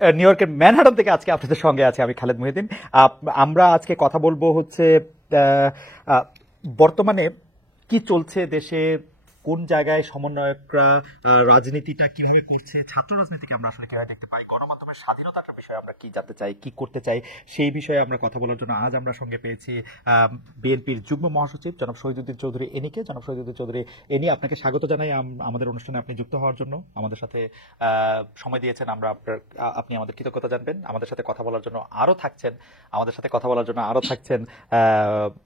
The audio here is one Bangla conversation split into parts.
নিউ ইয়র্কের ম্যানহাটন থেকে আজকে আপনাদের সঙ্গে আছে আমি খালেদ মহিউদ্দিন। আমরা আজকে কথা বলবো হচ্ছে আহ, আহ, বর্তমানে কি চলছে দেশে, কোন জায়গায় সমন্বয়করা রাজনীতিটা কিভাবে করছে, ছাত্র রাজনীতিকে আমরা আসলে কিভাবে দেখতে পাই, গণমাধ্যমের স্বাধীনতার বিষয়ে আমরা কি জানতে চাই, কি করতে চাই, সেই বিষয়ে আমরা কথা বলার জন্য আজ আমরা সঙ্গে পেয়েছি বিএনপির যুগ্ম মহাসচিব জনাব শহীদুদ্দিন চৌধুরী এনিকে। জনাব শহীদুদ্দিন চৌধুরী এনি, আপনাকে স্বাগত জানাই আমাদের অনুষ্ঠানে আপনি যুক্ত হওয়ার জন্য, আমাদের সাথে সময় দিয়েছেন। আপনি আমাদের কৃতজ্ঞতা জানবেন। আমাদের সাথে কথা বলার জন্য আরো থাকছেন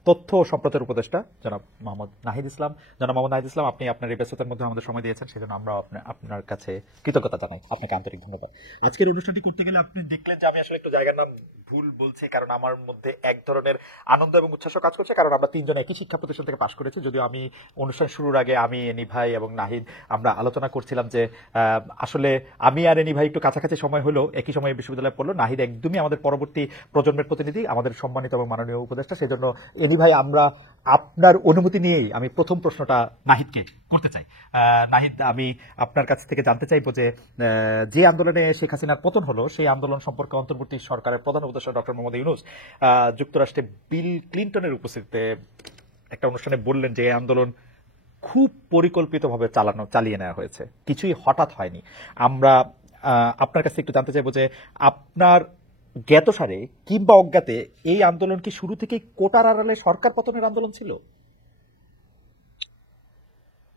তথ্য ও সম্প্রচার উপদেষ্টা জনাব মোহাম্মদ নাহিদ ইসলাম। জনাব মোহাম্মদ নাহিদ ইসলাম, আপনি আপনার এই ব্যস্ততার মধ্যে আমাদের সময় দিয়েছেন, সেজন্য আমরা আপনার কাছে কৃতজ্ঞতা জানাই, আপনাকে আন্তরিক ধন্যবাদ। আজকের অনুষ্ঠানটি করতে গেলে আপনি দেখলেন যে আমি আসলে একটু জায়গার নাম ভুল বলছি, কারণ আমার মধ্যে এক ধরনের আনন্দ এবং উচ্ছ্বাস কাজ করছে, কারণ আমরা তিনজন একই শিক্ষা প্রতিষ্ঠান থেকে পাশ করেছি। যদিও আমি অনুষ্ঠান শুরুর আগে আমি এনি ভাই এবং নাহিদ আমরা আলোচনা করছিলাম যে আসলে আমি আর এনি ভাই একটু কাছাকাছি সময় হলো, একই সময় বিশ্ববিদ্যালয়ে পড়লো। নাহিদ একদমই আমাদের পরবর্তী প্রজন্মের প্রতিনিধি, আমাদের সম্মানিত এবং মাননীয় উপদেষ্টা। সেই জন্য এনি ভাই, আমরা আপনার অনুমতি নিয়েই আমি প্রথম প্রশ্নটা নাহিদকে করতে চাই। নাহিদ, আমি আপনার কাছ থেকে জানতে চাইবো যে আন্দোলনে শেখ হাসিনার পতন হলো, সেই আন্দোলন সম্পর্কে অন্তর্বর্তী সরকারের প্রধান উপদেষ্টা ডক্টর মোহাম্মদ ইউনূস যুক্তরাষ্ট্রে বিল ক্লিন্টনের উপস্থিতিতে একটা অনুষ্ঠানে বললেন যে এই আন্দোলন খুব পরিকল্পিতভাবে চালিয়ে নেওয়া হয়েছে, কিছুই হঠাৎ হয়নি। আমরা আপনার কাছে একটু জানতে চাইবো যে আপনার জ্ঞাতসারে কিংবা অজ্ঞাতে এই আন্দোলন কি শুরু থেকেই কোটার আড়ালে সরকার পতনের আন্দোলন ছিল?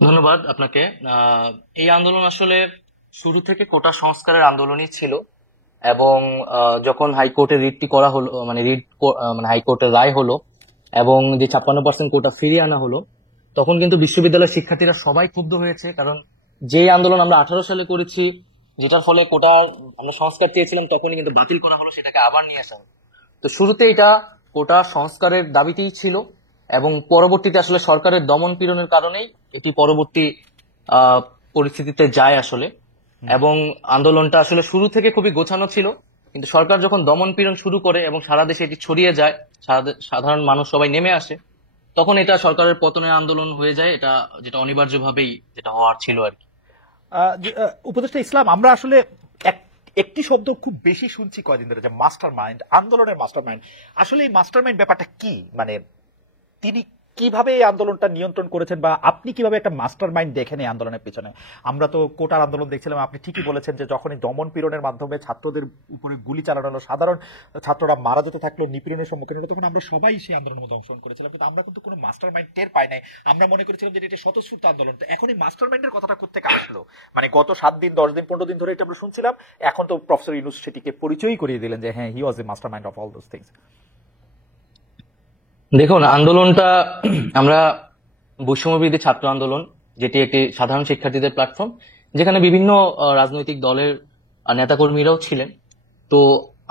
ধন্যবাদ আপনাকে। এই আন্দোলন আসলে শুরু থেকে কোটা সংস্কারের আন্দোলনই ছিল, এবং যখন হাইকোর্টে রিটটি করা হলো, মানে হাইকোর্টের রায় হলো এবং যে 56% কোটা ফিরিয়ে আনা হলো, তখন কিন্তু বিশ্ববিদ্যালয়ের শিক্ষার্থীরা সবাই ক্ষুব্ধ হয়েছে। কারণ যে আন্দোলন আমরা 18 সালে করেছি, যেটার ফলে কোটা আমরা সংস্কার চেয়েছিলাম, তখনই কিন্তু বাতিল করা হলো, সেটাকে আবার নিয়ে আসা হলো। তো শুরুতে এটা কোটা সংস্কারের দাবিতেই ছিল, এবং পরবর্তীতে আসলে সরকারের দমন পীড়নের কারণেই এটি পরবর্তী পরিস্থিতিতে যায় আসলে। এবং আন্দোলনটা আসলে শুরু থেকে খুবই গোছানো ছিল, কিন্তু সরকার যখন দমন পীড়ন শুরু করে এবং সারা দেশে এটি ছড়িয়ে যায়, সাধারণ মানুষ সবাই নেমে আসে, তখন এটা সরকারের পতনের আন্দোলন হয়ে যায়, এটা যেটা অনিবার্যভাবেই যেটা হওয়ার ছিল আর কি। উপদেষ্টা ইসলাম, আমরা আসলে একটি শব্দ খুব বেশি শুনছি কয়দিন ধরে, যে মাস্টার মাইন্ড, আন্দোলনের মাস্টার মাইন্ড। আসলে এই মাস্টার মাইন্ড ব্যাপারটা কি, মানে তিনি কিভাবে এই আন্দোলনটা নিয়ন্ত্রণ করেছেন, বা আপনি কিভাবে একটা মাস্টার মাইন্ড দেখেন এই আন্দোলনের পিছনে? আমরা তো কোটার আন্দোলন দেখছিলাম, আপনি ঠিকই বলেছেন যে যখনই দমন পীড়নের মাধ্যমে ছাত্রদের উপরে গুলি চালানো হলো, সাধারণ ছাত্ররা মারা যেতে থাকলো, নিপীড়নের সম্মুখীন হলো, তখন আমরা সবাই সেই আন্দোলনের মধ্যে অংশগ্রহণ করেছিলাম, কিন্তু আমরা কিন্তু কোনো মাস্টার মাইন্ড টের পাই নাই। আমরা মনে করেছিলাম যে এটা স্বতঃস্ফূর্ত আন্দোলন। তো এখন এই মাস্টার মাইন্ডের কথাটা কোত্থেকে আসলো? মানে গত 7 দিন 10 দিন 15 দিন ধরে এটা আমরা শুনছিলাম, এখন তো প্রফেসর ইউনূস সেটিকে পরিচয় করিয়ে দিলেন যে হ্যাঁ, he was a master mind of all those things. দেখুন, আন্দোলনটা আমরা বৈষম্যবিরোধী ছাত্র আন্দোলন, যেটি একটি সাধারণ শিক্ষার্থীদের প্ল্যাটফর্ম, যেখানে বিভিন্ন রাজনৈতিক দলের নেতাকর্মীরাও ছিলেন। তো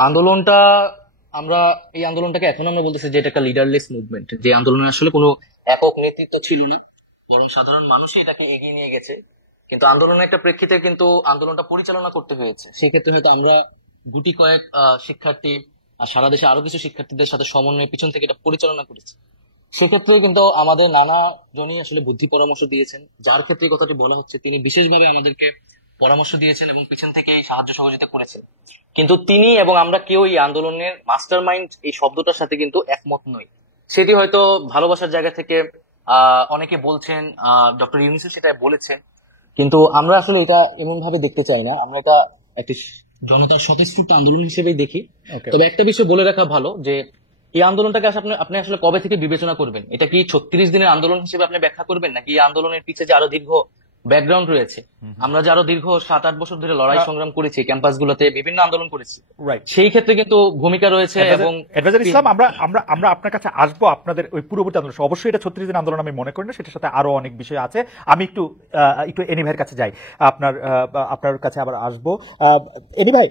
আন্দোলনটা এই আন্দোলনটাকে এখন আমরা বলতেছি যে এটা একটা লিডারলেস মুভমেন্ট, যে আন্দোলনে আসলে কোনো একক নেতৃত্ব ছিল না, বরং সাধারণ মানুষই এটাকে এগিয়ে নিয়ে গেছে। কিন্তু আন্দোলনের একটা প্রেক্ষিতে কিন্তু আন্দোলনটা পরিচালনা করতে হয়েছে। সেক্ষেত্রে হয়তো আমরা গুটি কয়েক শিক্ষার্থী আর সারা দেশে আরো কিছু শিক্ষার্থীদের সাথে সমন্বয়ে পিছন থেকে এটা পরিচালনা করেছে। সেক্ষেত্রে কিন্তু আমাদের নানা জনই আসলে বুদ্ধি পরামর্শ দিয়েছেন। যার ক্ষেত্রে কথাটি বলা হচ্ছে, তিনি বিশেষভাবে আমাদেরকে পরামর্শ দিয়েছেন এবং পিছন থেকে সাহায্য সহযোগিতা করেছেন। কিন্তু তিনি এবং আমরা কেউ এই আন্দোলনের মাস্টার মাইন্ড এই শব্দটার সাথে কিন্তু একমত নই। সেটি হয়তো ভালোবাসার জায়গা থেকে অনেকে বলছেন, ডক্টর ইউনূস সেটা বলেছেন, কিন্তু আমরা আসলে এটা এমন ভাবে দেখতে চাই না। আমরা এটা একটি জনতার স্বতঃস্ফূর্ত আন্দোলন হিসেবেই দেখি। তবে একটা বিষয় বলে রাখা ভালো, যে এই আন্দোলনটাকে আপনি আসলে কবে থেকে বিবেচনা করবেন? এটা কি 36 দিনের আন্দোলন হিসেবে আপনি ব্যাখ্যা করবেন, নাকি এই আন্দোলনের পিছিয়ে যে আরো দীর্ঘ ব্যাকগ্রাউন্ড রয়েছে? আমরা যে আরো দীর্ঘ 7-8 বছর ধরে লড়াই সংগ্রাম করেছি, ক্যাম্পাসগুলোতে বিভিন্ন আন্দোলন করেছি, সেই ক্ষেত্রে কিন্তু ভূমিকা রয়েছে। এবং ইসলাম, আমরা আপনার কাছে আসবো আপনাদের ওই পূর্ববর্তী আন্দোলন, অবশ্যই এটা 36 দিন আন্দোলন আমি মনে করি না, সেটার সাথে আরো অনেক বিষয় আছে। আমি একটু এনি ভাইয়ের কাছে যাই, আপনার কাছে আবার আসবো। এনি ভাই,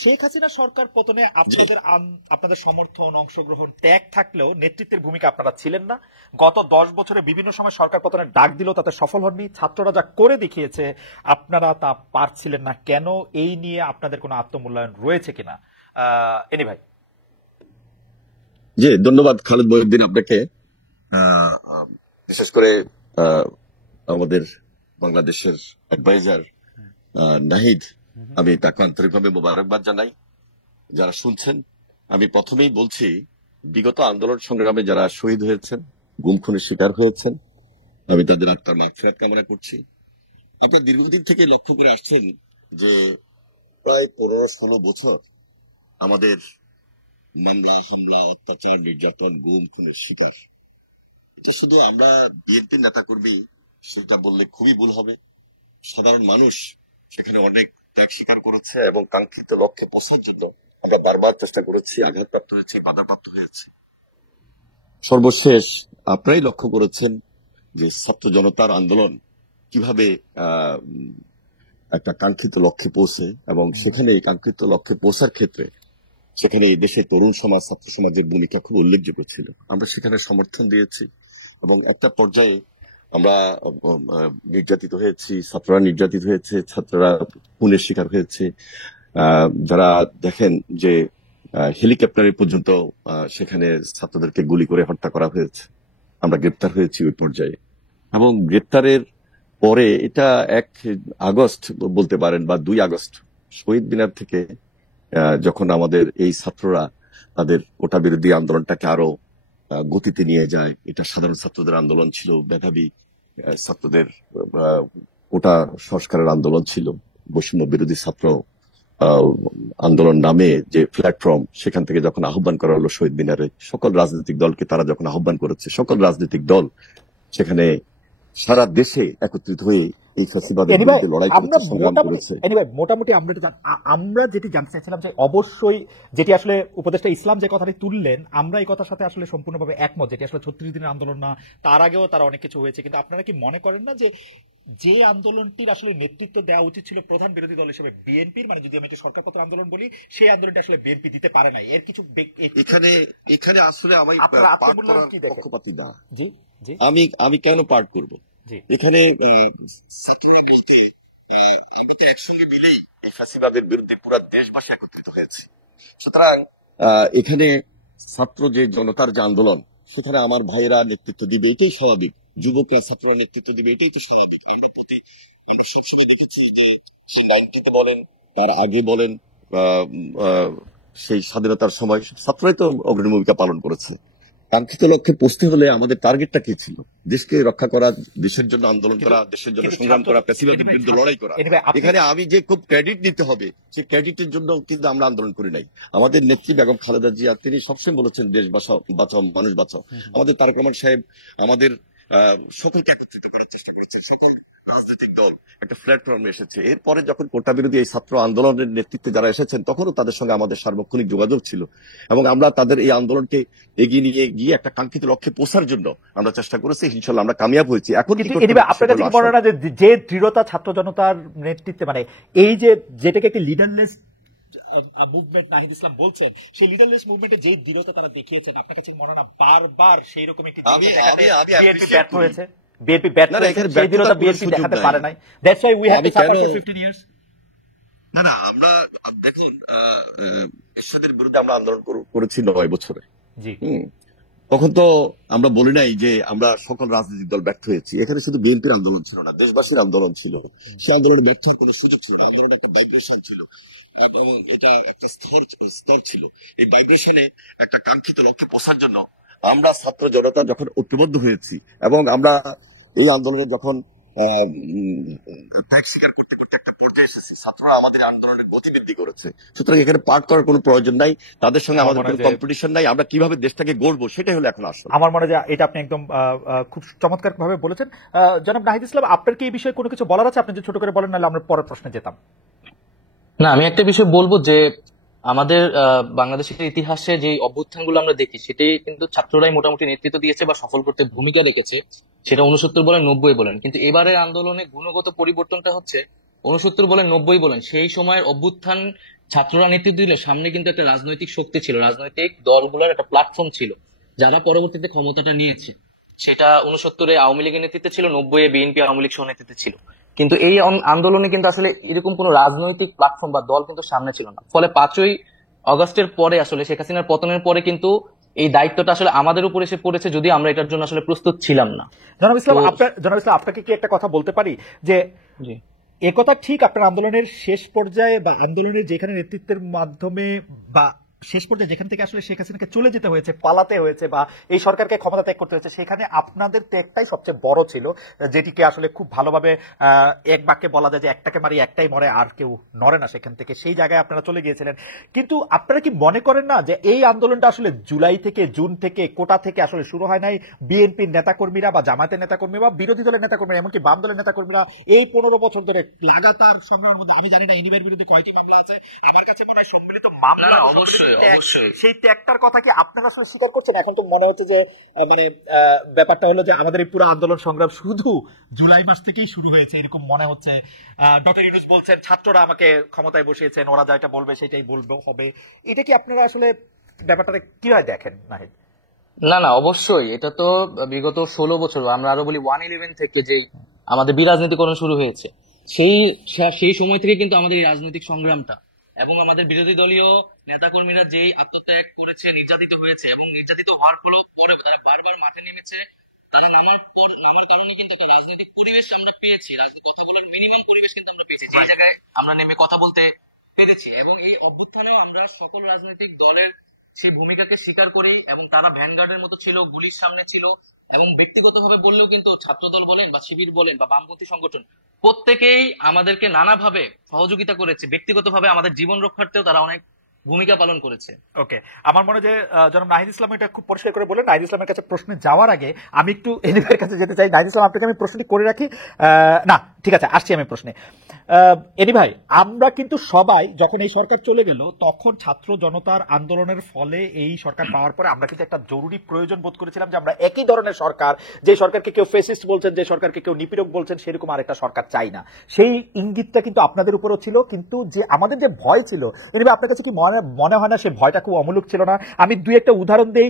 শেখ হাসিনা সরকার পতনে আপনাদের সমর্থন, অংশগ্রহণ, ত্যাগ থাকলেও নেতৃত্বের ভূমিকা আপনারা ছিলেন না। গত 10 বছরে বিভিন্ন সময় সরকার পতনের ডাক দিল, তাতে সফল হননি। ছাত্ররা যা করে দেখিয়েছে আপনারা তা পারছিলেন না কেন? এই নিয়ে আপনাদের কোনো আত্মমূল্যায়ন রয়েছে কিনা? এনি ভাই। জি, ধন্যবাদ খালেদ মহিউদ্দিন আপনাকে, বিশেষ করে আমাদের বাংলাদেশের অ্যাডভাইজার নাহিদ আমি তাকে আন্তরিকভাবে মোবারকবাদ জানাই। যারা শুনছেন, আমি প্রথমেই বলছি, বিগত আন্দোলন সংগ্রামে যারা শহীদ হয়েছেন, গুম খুনের শিকার হয়েছেন, আমি তাদের আত্মার মাগফিরাত কামনা করছি। আপনি দীর্ঘদিন থেকে লক্ষ্য করে আসছেন যে প্রায় 15-16 বছর আমাদের মামলা, হামলা, অত্যাচার, নির্যাতন, গুম খুনের শিকার। এটা শুধু আমরা বিএনপির নেতা কর্মী সেটা বললে খুবই ভুল হবে। সাধারণ মানুষ সেখানে অনেক ত্যাগ স্বীকার করেছে এবং কাঙ্ক্ষিত লক্ষ্যে পৌঁছার জন্য আমরা বারবার চেষ্টা করেছি, আঘাতপ্রাপ্ত হয়েছে, বাধাপ্রাপ্ত হয়েছে। সর্বশেষ আপনারাই লক্ষ্য করেছেন যে ছাত্র জনতার আন্দোলন কিভাবে একটা কাঙ্ক্ষিত লক্ষ্যে পৌঁছে, এবং সেখানে এই কাঙ্ক্ষিত লক্ষ্যে পৌঁছার ক্ষেত্রে সেখানে এই দেশের তরুণ সমাজ, ছাত্র সমাজের ভূমিকা খুব উল্লেখযোগ্য ছিল। আমরা সেখানে সমর্থন দিয়েছি এবং একটা পর্যায়ে আমরা নির্যাতিত হয়েছি, ছাত্ররা নির্যাতিত হয়েছে, ছাত্ররা খুনের শিকার হয়েছে। যারা দেখেন যে হেলিকপ্টারে পর্যন্ত সেখানে ছাত্রদেরকে গুলি করে হত্যা করা হয়েছে, আমরা গ্রেপ্তার হয়েছি ওই পর্যায়ে। এবং গ্রেপ্তারের পরে এটা 1 আগস্ট বলতে পারেন বা 2 আগস্ট শহীদ মিনার থেকে যখন আমাদের এই ছাত্ররা তাদের কোটা বিরোধী আন্দোলনটাকে আরো গতিতে নিয়ে যায়, এটা সাধারণ ছাত্রদের আন্দোলন ছিল, মেধাবী ছাত্রদের কোটা সংস্কারের আন্দোলন ছিল, বৈষম্য বিরোধী ছাত্র আন্দোলন নামে যে প্ল্যাটফর্ম, সেখান থেকে যখন আহ্বান করা হলো শহীদ মিনারে, সকল রাজনৈতিক দলকে তারা যখন আহ্বান করেছে, সকল রাজনৈতিক দল সেখানে সারা দেশে একত্রিত হয়ে এই ফ্যাসিবাদের বিরুদ্ধে লড়াই করেছে, সংগ্রাম করেছে। মোটামুটি আমরা যেটি জানতে চাইছিলাম যে অবশ্যই যেটি আসলে উপদেষ্টা ইসলাম যে কথাটি তুললেন, আমরা এই কথার সাথে আসলে সম্পূর্ণভাবে একমত, যেটি আসলে 36 দিনের আন্দোলন না, তার আগেও তারা অনেক কিছু হয়েছে। কিন্তু আপনারা কি মনে করেন না যে আন্দোলনটির আসলে নেতৃত্ব দেওয়া উচিত ছিল প্রধান বিরোধী দল হিসেবে বিএনপির, মানে যদি আমি সরকারপন্থী আন্দোলন বলি, সেই আন্দোলনটা আসলে বিএনপি দিতে পারে নাই? এর কিছু এখানে আসলে আমি পক্ষপাতী না। জি জি, আমি কেন পার্ট করব এখানে? ছাত্ররা বলতে আমি তো একসঙ্গে মিলেই এই ফ্যাসিবাদের বিরুদ্ধে পুরো দেশবাসী একত্রিত হয়েছে। সুতরাং এখানে ছাত্র যে জনতার যে আন্দোলন, সেখানে আমার ভাইয়েরা নেতৃত্ব দিবে, এটাই স্বাভাবিক। যুবকরা ছাত্ররা নেতৃত্ব দিবে, এটাই তো স্বাভাবিক। আমরা সবসময় দেখেছি যে 9 থেকে বলেন, তার আগে বলেন, সেই স্বাধীনতার সময় ছাত্ররাই তো অগ্রণী ভূমিকা পালন করেছে। কাঙ্ক্ষিত লক্ষ্যে পৌঁছতে হলে আমাদের টার্গেটটা কি ছিল? দেশকে রক্ষা করা, দেশের জন্য আন্দোলন করা, দেশের জন্য সংগ্রাম করা, ফ্যাসিবাদের বিরুদ্ধে লড়াই করা। এখানে আমি যে খুব ক্রেডিট নিতে হবে, সেই ক্রেডিটের জন্য কিন্তু আমরা আন্দোলন করি নাই। আমাদের নেত্রী বেগম খালেদা জিয়া তিনি সবসময় বলেছেন দেশ বাঁচাও, মানুষ বাঁচাও। আমাদের তারেক রহমান সাহেব আমাদের সকলকে একত্রিত করার চেষ্টা করছেন, সকল রাজনৈতিক দল একটা প্ল্যাটফর্মে এসেছে। এরপরে যখন কোটা বিরোধী এই ছাত্র আন্দোলনের নেতৃত্বে যারা এসেছেন, তখনও তাদের সঙ্গে আমাদের সার্বক্ষণিক যোগাযোগ ছিল এবং আমরা তাদের এই আন্দোলনকে এগিয়ে নিয়ে গিয়ে একটা কাঙ্ক্ষিত লক্ষ্যে পৌঁছার জন্য আমরা চেষ্টা করেছি। ইনশাল্লাহ আমরা কামিয়াব হয়েছি। এখন আপনার কাছে মনে হয় যে দৃঢ়তা ছাত্র জনতার নেতৃত্বে, মানে এই যেটাকে একটি লিডারলেস মুভমেন্ট নাহিদ ইসলাম বলছেন, সেই লিডারলেস মুভমেন্টে যে দৃঢ়তা তারা দেখিয়েছেন, আপনার কাছে মনে হয় না বারবার সেই রকম একটি ব্যর্থ হয়েছে? বিএনপি ব্যর্থ হয়েছে, সেই দৃঢ়তা বিএনপি দেখাতে পারে নাই। That's why we have to suffer for 15 years. না, আমরা দেখুন, এরশাদের বিরুদ্ধে আমরা আন্দোলন করেছি 9 বছরে। জি, তখন তো আমরা বলি নাই যে আমরা সকল রাজনৈতিক দল ব্যর্থ হয়েছি। এখানে শুধু বিএনপির আন্দোলন ছিল না, দেশবাসীর আন্দোলন ছিল। সেই আন্দোলনে ব্যর্থ হওয়ার কোনো সুযোগ ছিল না। আন্দোলনে একটা ভাইব্রেশন ছিল এবং এটা একটা স্তর ছিল। এই ভাইব্রেশনে একটা কাঙ্ক্ষিত লক্ষ্যে পৌঁছার জন্য আমরা ছাত্র জনতা যখন ঐক্যবদ্ধ হয়েছি এবং আমরা এই আন্দোলনে যখন স্বীকার করতে করতে একটা পর্যায়ে এসেছি, ছাত্ররা আমাদের আন্দোলনের গতিবৃদ্ধি করেছে। সুতরাং এখানে পার্ট করার কোনো প্রয়োজন নাই, তাদের সঙ্গে আমাদের কোনো কম্পিটিশন নাই। আমরা কিভাবে দেশটাকে গড়বো সেটাই হলো এখন আসল। আমার মনে হয় এটা আপনি একদম খুব চমৎকার ভাবে বলেছেন। জনাব নাহিদ ইসলাম, আপনার কি এই বিষয়ে কোনো কিছু বলার আছে? আপনি যে ছোট করে বলেন, নাহলে আমরা পরের প্রশ্নে যেতাম। না, আমি একটা বিষয় বলবো যে আমাদের বাংলাদেশের ইতিহাসে যে অভ্যুত্থানগুলো আমরা দেখি, সেটাই কিন্তু ছাত্ররাই মোটামুটি নেতৃত্ব দিয়েছে বা সফল করতে ভূমিকা রেখেছে। সেটা 69 বলেন, 90 বলেন। কিন্তু এবারের আন্দোলনে গুণগত পরিবর্তনটা হচ্ছে 69 বলেন, 90 বলেন, সেই সময়ের অভ্যুত্থান ছাত্ররা নেতৃত্ব দিলে সামনে কিন্তু একটা রাজনৈতিক শক্তি ছিল, রাজনৈতিক দলগুলোর একটা প্ল্যাটফর্ম ছিল, যারা পরবর্তীতে ক্ষমতাটা নিয়েছে। সেটা 69-এ আওয়ামী লীগের নেতৃত্বে ছিল, 90-এ বিএনপি আওয়ামী লীগ সহ নেতৃত্বে ছিল। কিন্তু এই আন্দোলনে কিন্তু আসলে এরকম কোন রাজনৈতিক প্ল্যাটফর্ম বা দল কিন্তু সামনে ছিল না। ফলে 5ই আগস্টের পরে আসলে শেখ হাসিনার পতনের পরে কিন্তু এই দায়িত্বটা আসলে আমাদের উপর এসে পড়েছে, যদি আমরা এটার জন্য আসলে প্রস্তুত ছিলাম না। জনাব ইসলাম, আপনাকে কি একটা কথা বলতে পারি যে একথা ঠিক, আপনার আন্দোলনের শেষ পর্যায়ে বা আন্দোলনের যেখানে নেতৃত্বের মাধ্যমে বা শেষ পর্যায়ে যেখান থেকে আসলে শেখ হাসিনাকে চলে যেতে হয়েছে, পালাতে হয়েছে বা এই সরকারকে ক্ষমতা ত্যাগ করতে হয়েছে, সেখানে আপনাদের ত্যাগটাই সবচেয়ে বড় ছিল, যেটিকে আসলে খুব ভালোভাবে এক বাক্যে বলা যায় যে একটাকে মারি একটাই মরে, আর কেউ নড়ে না সেখান থেকে, সেই জায়গায় আপনারা চলে গিয়েছিলেন। কিন্তু আপনারা কি মনে করেন না যে এই আন্দোলনটা আসলে জুলাই থেকে, জুন থেকে, কোটা থেকে আসলে শুরু হয় নাই? বিএনপির নেতাকর্মীরা বা জামাতের নেতাকর্মী বা বিরোধী দলের নেতাকর্মীরা, এমনকি বাম দলের নেতাকর্মীরা এই 15 বছর ধরে লাগাতার সংগ্রামের মধ্যে, আমি জানি না এনিমের বিরুদ্ধে কয়টি মামলা আছে, আমার কাছে মনে হয় সম্মিলিত মামলা, সেই ত্যাগটার কথা কি আপনারা আসলে স্বীকার করছেন? এখন তো মনে হচ্ছে যে মানে ব্যাপারটা হলো যে আমাদের এই পুরো আন্দোলন সংগ্রাম শুধু জুলাই মাস থেকেই শুরু হয়েছে এরকম মনে হচ্ছে। ডক্টর ইউনূস বলছেন ছাত্ররা আমাকে ক্ষমতায় বসিয়েছেন, ওরা যেটা বলবে সেটাই বলবে হবে। এটা কি আপনারা আসলে ব্যাপারটা কিভাবে দেখেন নাহিদ? না না, অবশ্যই এটা তো বিগত 16 বছর, আমরা আরো বলি 111 থেকে যে আমাদের বিরাজনীতিকরণ শুরু হয়েছে, সেই সেই সময় থেকে কিন্তু আমাদের এই রাজনৈতিক সংগ্রামটা, এবং আমাদের বিরোধী দলীয় নেতাকর্মীরা যে আত্মত্যাগ করেছে, নির্যাতিত হয়েছে, এবং নির্যাতিত হওয়ার পরে তারা বারবার মাঠে নেমেছে, তারা নামার কারণে কিন্তু একটা রাজনৈতিক পরিবেশ আমরা পেয়েছি, রাজনৈতিক কথাগুলোর মিনিমাম পরিবেশ কিন্তু আমরা পেয়েছি, যে জায়গায় আমরা নেমে কথা বলতে পেরেছি। এবং এই অভ্যুত্থানেও আমরা সকল রাজনৈতিক দলের সেই ভূমিকাকে স্বীকার করি, এবং তারা ভ্যানগার্ডের মতো ছিল, গুলির সামনে ছিল, এবং ব্যক্তিগতভাবে বললেও কিন্তু ছাত্রদল বলেন বা শিবির বলেন বা বামপন্থী সংগঠন প্রত্যেকেই আমাদেরকে নানাভাবে সহযোগিতা করেছে, ব্যক্তিগতভাবে আমাদের জীবন রক্ষার্থেও তারা অনেক ভূমিকা পালন করেছে। ওকে, আমার মনে হয় যে জনাব নাহিদ ইসলাম এটা খুব পরিষ্কার করে বলেন। নাহিদ ইসলামের কাছে প্রশ্নে যাওয়ার আগে আমি একটু এনিমের কাছে যেতে চাই। নাহিদ ইসলাম, আপনাকে আমি প্রশ্নটি করে রাখি। না ঠিক আছে, আসছি আমি প্রশ্নে। এনি ভাই, আমরা কিন্তু সবাই যখন এই সরকার চলে গেল তখন ছাত্র জনতার আন্দোলনের ফলে এই সরকার পাওয়ার পরে আমরা কিন্তু একটা জরুরি প্রয়োজন বোধ করেছিলাম যে আমরা একই ধরনের সরকার, যে সরকারকে কেউ ফেসিস্ট বলছেন, যে সরকারকে কেউ নিপীড়ক বলছেন, সেরকম আরেকটা সরকার চাই না। সেই ইঙ্গিতটা কিন্তু আপনাদের উপরও ছিল, কিন্তু যে আমাদের যে ভয় ছিল, আপনার কাছে কি মনে হয় না সেই ভয়টা খুব অমূলক ছিল না? আমি দুই একটা উদাহরণ দিই।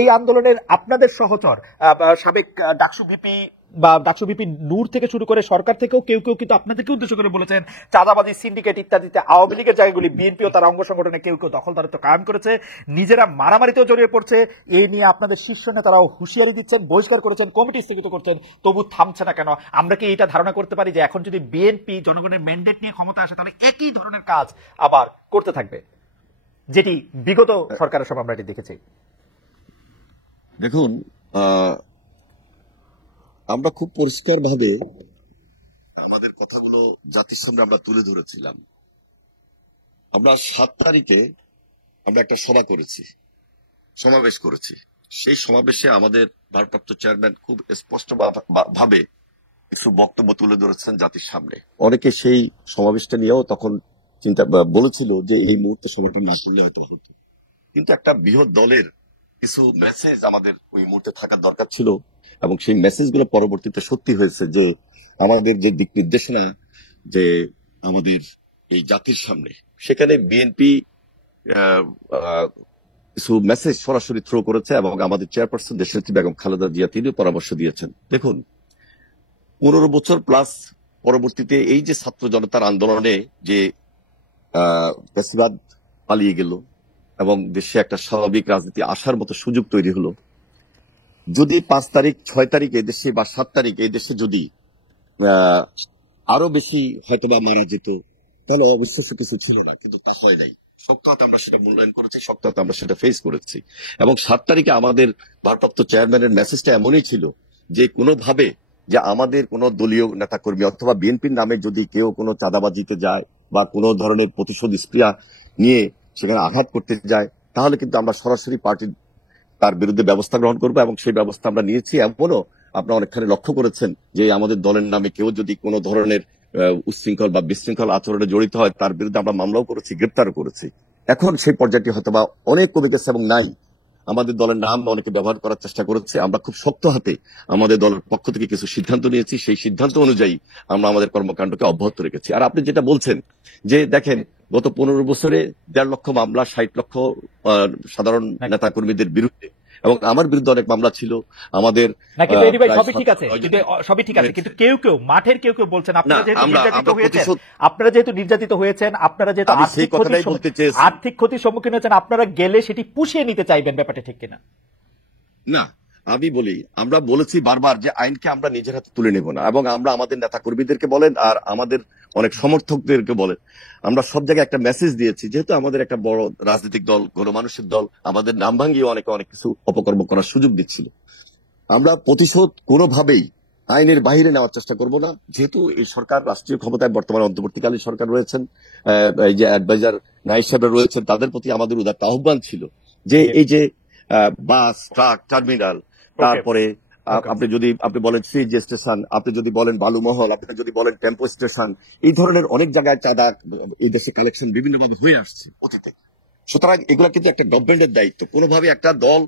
এই আন্দোলনের আপনাদের সহচর সাবেক ডাকসু ভিপি বা ডাকসু ভিপি নূর থেকে শুরু করে সরকার থেকেও কেউ কেউ কিন্তু আপনাদেরকে উদ্দেশ্য করে বলেছেন চাঁদাবাজি, সিন্ডিকেট ইত্যাদিতে আওয়ামী লীগের জায়গাগুলি বিএনপিও তার অঙ্গ সংগঠনে কেউ কেউ দখলদারিত্ব কায়েম করেছে, নিজেরা মারামারিতেও জড়িয়ে পড়ছে। এই নিয়ে আপনাদের শীর্ষ নেতারাও হুঁশিয়ারি দিচ্ছেন, বহিষ্কার করেছেন, কমিটি স্থগিত করছেন, তবু থামছে না কেন? আমরা কি এটা ধারণা করতে পারি যে এখন যদি বিএনপি জনগণের ম্যান্ডেট নিয়ে ক্ষমতা আসে তাহলে একই ধরনের কাজ আবার করতে থাকবে, যেটি বিগত সরকারের সময় আমরা এটি দেখেছি? দেখুন, আমরা খুব পরিষ্কার ভাবে আমাদের কথাগুলো জাতির সামনে আমরা তুলে ধরেছিলাম। আমরা 7 তারিখে আমরা একটা সভা করেছি, সমাবেশ করেছি। সেই সমাবেশে আমাদের ভারপ্রাপ্ত চেয়ারম্যান খুব স্পষ্ট ভাবে কিছু বক্তব্য তুলে ধরেছেন জাতির সামনে। অনেকে সেই সমাবেশটা নিয়েও তখন বলেছিল যে এই মুহূর্তে সভাটা না করলে হয়তো হতো, কিন্তু একটা বৃহৎ দলের কিছু মেসেজ আমাদের ওই মুহূর্তে থাকার দরকার ছিল, এবং সেই মেসেজগুলো পরবর্তীতে সত্যি হয়েছে যে আমাদের যে দিক নির্দেশনা যে আমাদের এই জাতির সামনে, সেখানে বিএনপি কিছু মেসেজ সরাসরি থ্রো করেছে, এবং আমাদের চেয়ারপারসন দেশনেত্রী বেগম খালেদা জিয়া তিনিও পরামর্শ দিয়েছেন। দেখুন, 15 বছর প্লাস পরবর্তীতে এই যে ছাত্র জনতার আন্দোলনে যে ফ্যাসিবাদ পালিয়ে গেল এবং দেশে একটা স্বাভাবিক রাজনীতি আসার মতো সুযোগ তৈরি হলো, যদি 5 তারিখ 6 তারিখ এই দেশে বা 7 তারিখ এই দেশে যদি আরো বেশি হয়তোবা মারা যেত, তাহলে অবশ্যই কিছু ছিল না, কিন্তু তা হয় নাই। শক্ততা আমরা সেটা মূল্যায়ন করেছি, শক্ততা আমরা সেটা ফেস করেছি। এবং 7 তারিখে আমাদের ভারপ্রাপ্ত চেয়ারম্যানের মেসেজটা এমনই ছিল যে কোনোভাবে যে আমাদের কোনো দলীয় নেতাকর্মী অথবা বিএনপির নামে যদি কেউ কোনো চাঁদাবাজিতে যায় বা কোনো ধরনের প্রতিশোধ স্পৃহা নিয়ে সেখানে আঘাত করতে যায়, তাহলে কিন্তু আমরা সরাসরি পার্টির তার বিরুদ্ধে ব্যবস্থা গ্রহণ করবো, এবং সেই ব্যবস্থা আমরা নিয়েছি। এমনও আপনারা অনেকখানি লক্ষ্য করেছেন যে আমাদের দলের নামে কেউ যদি কোনো ধরনের উচ্ছৃঙ্খল বা বিশৃঙ্খল আচরণে জড়িত হয়, তার বিরুদ্ধে আমরা মামলাও করেছি, গ্রেপ্তারও করেছি। এখন সেই পর্যায়টি হয়তোবা অনেক কমে গেছে এবং নাই। আমাদের দলের নাম অনেকে ব্যবহার করার চেষ্টা করেছে। আমরা খুব শক্ত হাতে আমাদের দলের পক্ষ থেকে কিছু সিদ্ধান্ত নিয়েছি, সেই সিদ্ধান্ত অনুযায়ী আমরা আমাদের কর্মকাণ্ডকে অব্যাহত রেখেছি। আর আপনি যেটা বলছেন যে দেখেন, গত 15 বছরে 1.5 লক্ষ মামলা, 60 লক্ষ সাধারণ নেতাকর্মীদের বিরুদ্ধে, এবং আমার বিরুদ্ধে অনেক মামলা ছিল আমাদের। সবই ঠিক আছে, কিন্তু কেউ কেউ মাঠের কেউ কেউ বলছেন আপনারা যেহেতু নির্যাতিত হয়েছেন, আপনারা যেহেতু আর্থিক ক্ষতির সম্মুখীন হয়েছেন, আপনারা গেলে সেটি পুষিয়ে নিতে চাইবেন, ব্যাপারটা ঠিক কিনা? না, আমি বলি, আমরা বলেছি বারবার যে আইনকে আমরা নিজের হাতে তুলে নেব না, এবং আমরা আমাদের নেতা কর্মীদেরকে বলেন আর আমাদের অনেক সমর্থকদেরকে বলেন, আমরা সব জায়গায় একটা মেসেজ দিয়েছি, যেহেতু আমাদের একটা বড় রাজনৈতিক দল, গণমানুষের দল, আমাদের নাম ভাঙিয়ে অনেকে অনেক কিছু অপকর্ম করার সুযোগ দিচ্ছিল। আমরা প্রতিশোধ কোনোভাবেই আইনের বাইরে নেওয়ার চেষ্টা করব না, যেহেতু এই সরকার রাষ্ট্রীয় ক্ষমতায় বর্তমানে অন্তর্বর্তীকালীন সরকার রয়েছেন, এই যে অ্যাডভাইজার নাইব সাহেবরা রয়েছেন, তাদের প্রতি আমাদের উদাত্ত আহ্বান ছিল যে এই যে বাস, ট্রাক টার্মিনাল, তারপরে আপনি বলেন সিএনজি স্টেশন, আপনি যদি বলেন বালুমহল, আপনি যদি বলেন টেম্পো স্টেশন, এই ধরনের অনেক জায়গায় চাঁদা এই দেশে কালেকশন বিভিন্নভাবে হয়ে আসছে অতীতে। সুতরাং এগুলা কিন্তু একটা গভর্নমেন্টের দায়িত্ব। কোনোভাবে একটা দল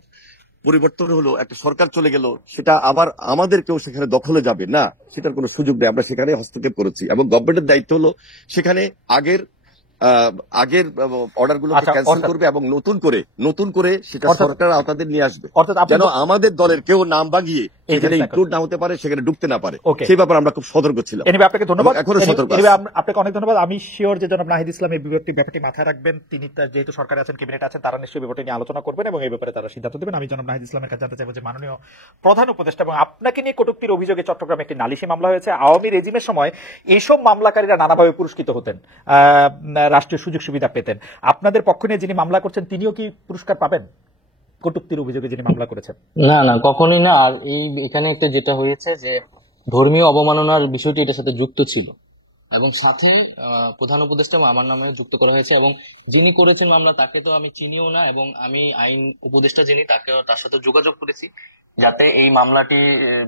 পরিবর্তন হলো, একটা সরকার চলে গেল, সেটা আবার আমাদের কেউ সেখানে দখলে যাবে না, সেটার কোনো সুযোগ নেই। আমরা সেখানে হস্তক্ষেপ করেছি, এবং গভর্নমেন্টের দায়িত্ব হলো সেখানে আগের অর্ডার গুলোকে ক্যান্সেল করবে এবং নতুন করে সেটা সরকার আওতাদের নিয়ে আসবে, যেন আমাদের দলের কেউ নাম বাগিয়ে সেখানে ইনক্লুড না হতে পারে, সেখানে ঢুকতে না পারে। সেই ব্যাপারে আমরা খুব সতর্ক ছিলাম। আপনাকে ধন্যবাদ, এখনো সতর্ক। আপনাকে অনেক ধন্যবাদ। আমি শিওর যে জনাব নাহিদ ইসলাম এই ব্যাপারটি মাথায় রাখবেন। তিনি যেহেতু সরকারে আছেন, ক্যাবিনেট আছেন, তারা নিশ্চয়ই ব্যাপারটি নিয়ে আলোচনা করবেন এবং এই ব্যাপারে তারা সিদ্ধান্ত দেবেন। আমি জনাব নাহিদ ইসলামের কাছে জানতে চাইবো যে মাননীয় প্রধান উপদেষ্টা, এবং আপনাকে নিয়ে কটূক্তির অভিযোগে চট্টগ্রামে একটি নালিশি মামলা হয়েছে। আওয়ামী রেজিমের সময় এইসব মামলাকারীরা নানাভাবে পুরস্কৃত হতেন, রাষ্ট্রীয় সুযোগ সুবিধা পেতেন। আপনাদের পক্ষ নিয়ে যিনি মামলা করছেন তিনিও কি পুরস্কার পাবেন কটূক্তির অভিযোগে যিনি মামলা করেছেন? না, কখনোই না। আর এখানে একটা যেটা হয়েছে যে ধর্মীয় অবমাননার বিষয়টি এটার সাথে যুক্ত ছিল, এবং সাথে প্রধান উপদেষ্টা আমার নামে যুক্ত করা হয়েছে, এবং যিনি করেছেন মামলা তাকে তো আমি চিনিও না, এবং আমি আইন উপদেষ্টা যিনি তার সাথে যোগাযোগ করেছি যাতে এই মামলাটি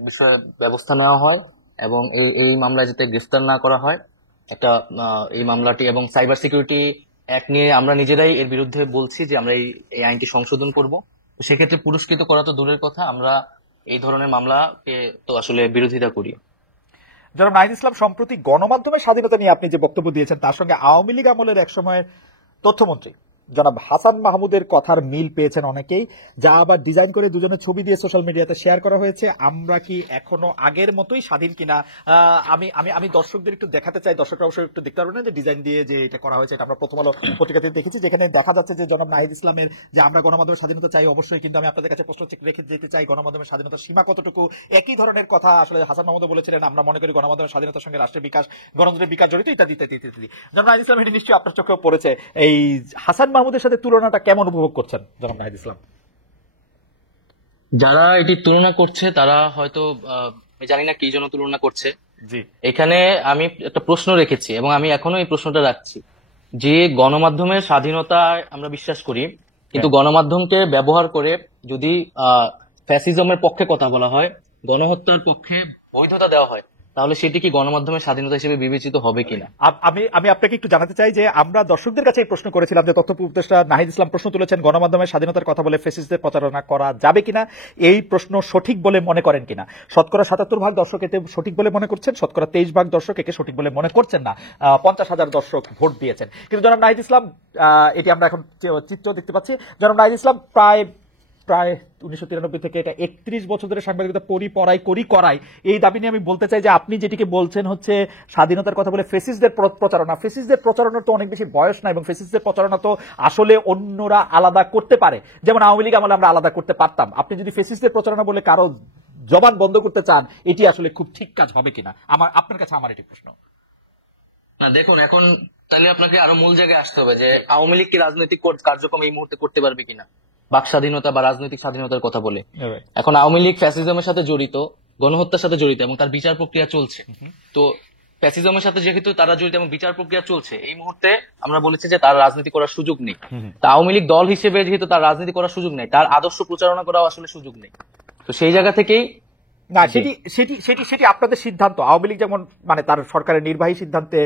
বিষয়ে ব্যবস্থা নেওয়া হয়, এবং এই মামলায় যাতে গ্রেফতার না করা হয় একটা এই মামলাটি, এবং সাইবার সিকিউরিটি অ্যাক্ট নিয়ে আমরা নিজেরাই এর বিরুদ্ধে বলছি যে আমরা এই আইনটি সংশোধন করব। সেক্ষেত্রে পুরস্কৃত করা তো দূরের কথা, আমরা এই ধরনের মামলাকে তো আসলে বিরোধিতা করি। জনাব নাহিদ ইসলাম, সম্প্রতি গণমাধ্যমের স্বাধীনতা নিয়ে আপনি যে বক্তব্য দিয়েছেন তার সঙ্গে আওয়ামী লীগ আমলের একসময়ের তথ্যমন্ত্রী জনাব হাসান মাহমুদের কথার মিল পেয়েছেন অনেকেই, যা আবার ডিজাইন করে দুজনের ছবি দিয়ে সোশ্যাল মিডিয়াতে শেয়ার করা হয়েছে। আমরা কি এখনো আগের মতোই স্বাধীন কিনা? আমি দর্শকদের একটু দেখাতে চাই, দর্শকরা অবশ্যই একটু দেখতে পারবেন না যে ডিজাইন দিয়ে যে এটা করা হয়েছে, এটা আমরা প্রথম আলো পত্রিকাতে দেখেছি, যেখানে দেখা যাচ্ছে যে জনাব নাহিদ ইসলামের যে আমরা গণমাধ্যমের স্বাধীনতা চাই অবশ্যই, কিন্তু আমি আপনাদের কাছে প্রশ্ন রেখে যেতে চাই গণমাধ্যমের স্বাধীনতার সীমা কতটুকু। একই ধরনের কথা আসলে হাসান মাহমুদ বলেছিলেন, আমরা মনে করি গণমাধ্যমের স্বাধীনতার সঙ্গে রাষ্ট্রের বিকাশ, গণতন্ত্রের বিকাশ জড়িত, ইত্যাদি ইত্যাদি ইত্যাদি। জনাব নাহিদ ইসলাম, এটি নিশ্চয়ই আপনার চোখেও পড়েছে। এই হাসান মাহমুদের সাথে তুলনাটা কেমন উপভোগ করছেন জনাব নাহিদ ইসলাম? যারা এটি তুলনা করছে তারা হয়তো জানি না কি জন্য তুলনা করছে। জি, এখানে আমি একটা প্রশ্ন রেখেছি এবং আমি এখনো এই প্রশ্নটা রাখছি যে গণমাধ্যমের স্বাধীনতা আমরা বিশ্বাস করি, কিন্তু গণমাধ্যমকে ব্যবহার করে যদি ফ্যাসিজমের পক্ষে কথা বলা হয়, গণহত্যার পক্ষে বৈধতা দেওয়া হয়, তাহলে সেটি কি গণমাধ্যমের স্বাধীনতা হিসেবে বিবেচিত হবে কিনা? আমি আপনাকে একটু জানাতে চাই যে আমরা দর্শকদের কাছে এই প্রশ্ন করেছিলাম যে তথ্য উপদেষ্টা নাহিদ ইসলাম প্রশ্ন তুলেছেন, গণমাধ্যমের স্বাধীনতার কথা বলে ফ্যাসিস্টদের প্রচারণা করা যাবে কিনা, এই প্রশ্ন সঠিক বলে মনে করেন কিনা। শতকরা ৭৭% দর্শক এতে সঠিক বলে মনে করছেন, শতকরা 23% দর্শক একে সঠিক বলে মনে করছেন না। 50,000 দর্শক ভোট দিয়েছেন। কিন্তু জনাব নাহিদ ইসলাম, এটি আমরা এখন চিত্র দেখতে পাচ্ছি, জনাব নাহিদ ইসলাম প্রায় 1993 থেকে এটা 31 বছর ধরে সাংবাদিকতা করাই এই দাবি নিয়ে আমি বলতে চাই যে আপনি যেটিকে বলছেন হচ্ছে স্বাধীনতার কথা বলে ফেসিস্টদের প্রচারণা। ফেসিস্টদের প্রচারণার তো অনেক বেশি বয়স না, এবং ফেসিস্টদের প্রচারণা তো আসলে অন্যরা আলাদা করতে পারে, যেমন আওয়ামী লীগ আমলে আমরা আলাদা করতে পারতাম। আপনি যদি ফেসিস্টদের প্রচারণা বলে কারো জবান বন্ধ করতে চান, এটি আসলে খুব ঠিক কাজ হবে কিনা, আপনার কাছে আমার এটি প্রশ্ন। না দেখুন, এখন তাহলে আপনাকে আরো মূল জায়গায় আসতে হবে যে আওয়ামী লীগ কি রাজনৈতিক কার্যক্রম এই মুহূর্তে করতে পারবে কিনা, বাক স্বাধীনতা বা রাজনৈতিক স্বাধীনতার কথা বলে। এখন আওয়ামী লীগ ফ্যাসিজমের সাথে জড়িত, গণহত্যার সাথে জড়িত, এবং তার বিচার প্রক্রিয়া চলছে। তো ফ্যাসিজমের সাথে যেহেতু তারা জড়িত এবং বিচার প্রক্রিয়া চলছে, এই মুহূর্তে আমরা বলেছি যে তার রাজনীতি করার সুযোগ নেই। তা আওয়ামী লীগ দল হিসেবে যেহেতু তার রাজনীতি করার সুযোগ নেই, তার আদর্শ প্রচারণা করাও আসলে সুযোগ নেই। তো সেই জায়গা থেকেই না, সেটি আপনাদের সিদ্ধান্ত। আওয়ামী লীগ যেমন মানে তার সরকারের নির্বাহী সিদ্ধান্তে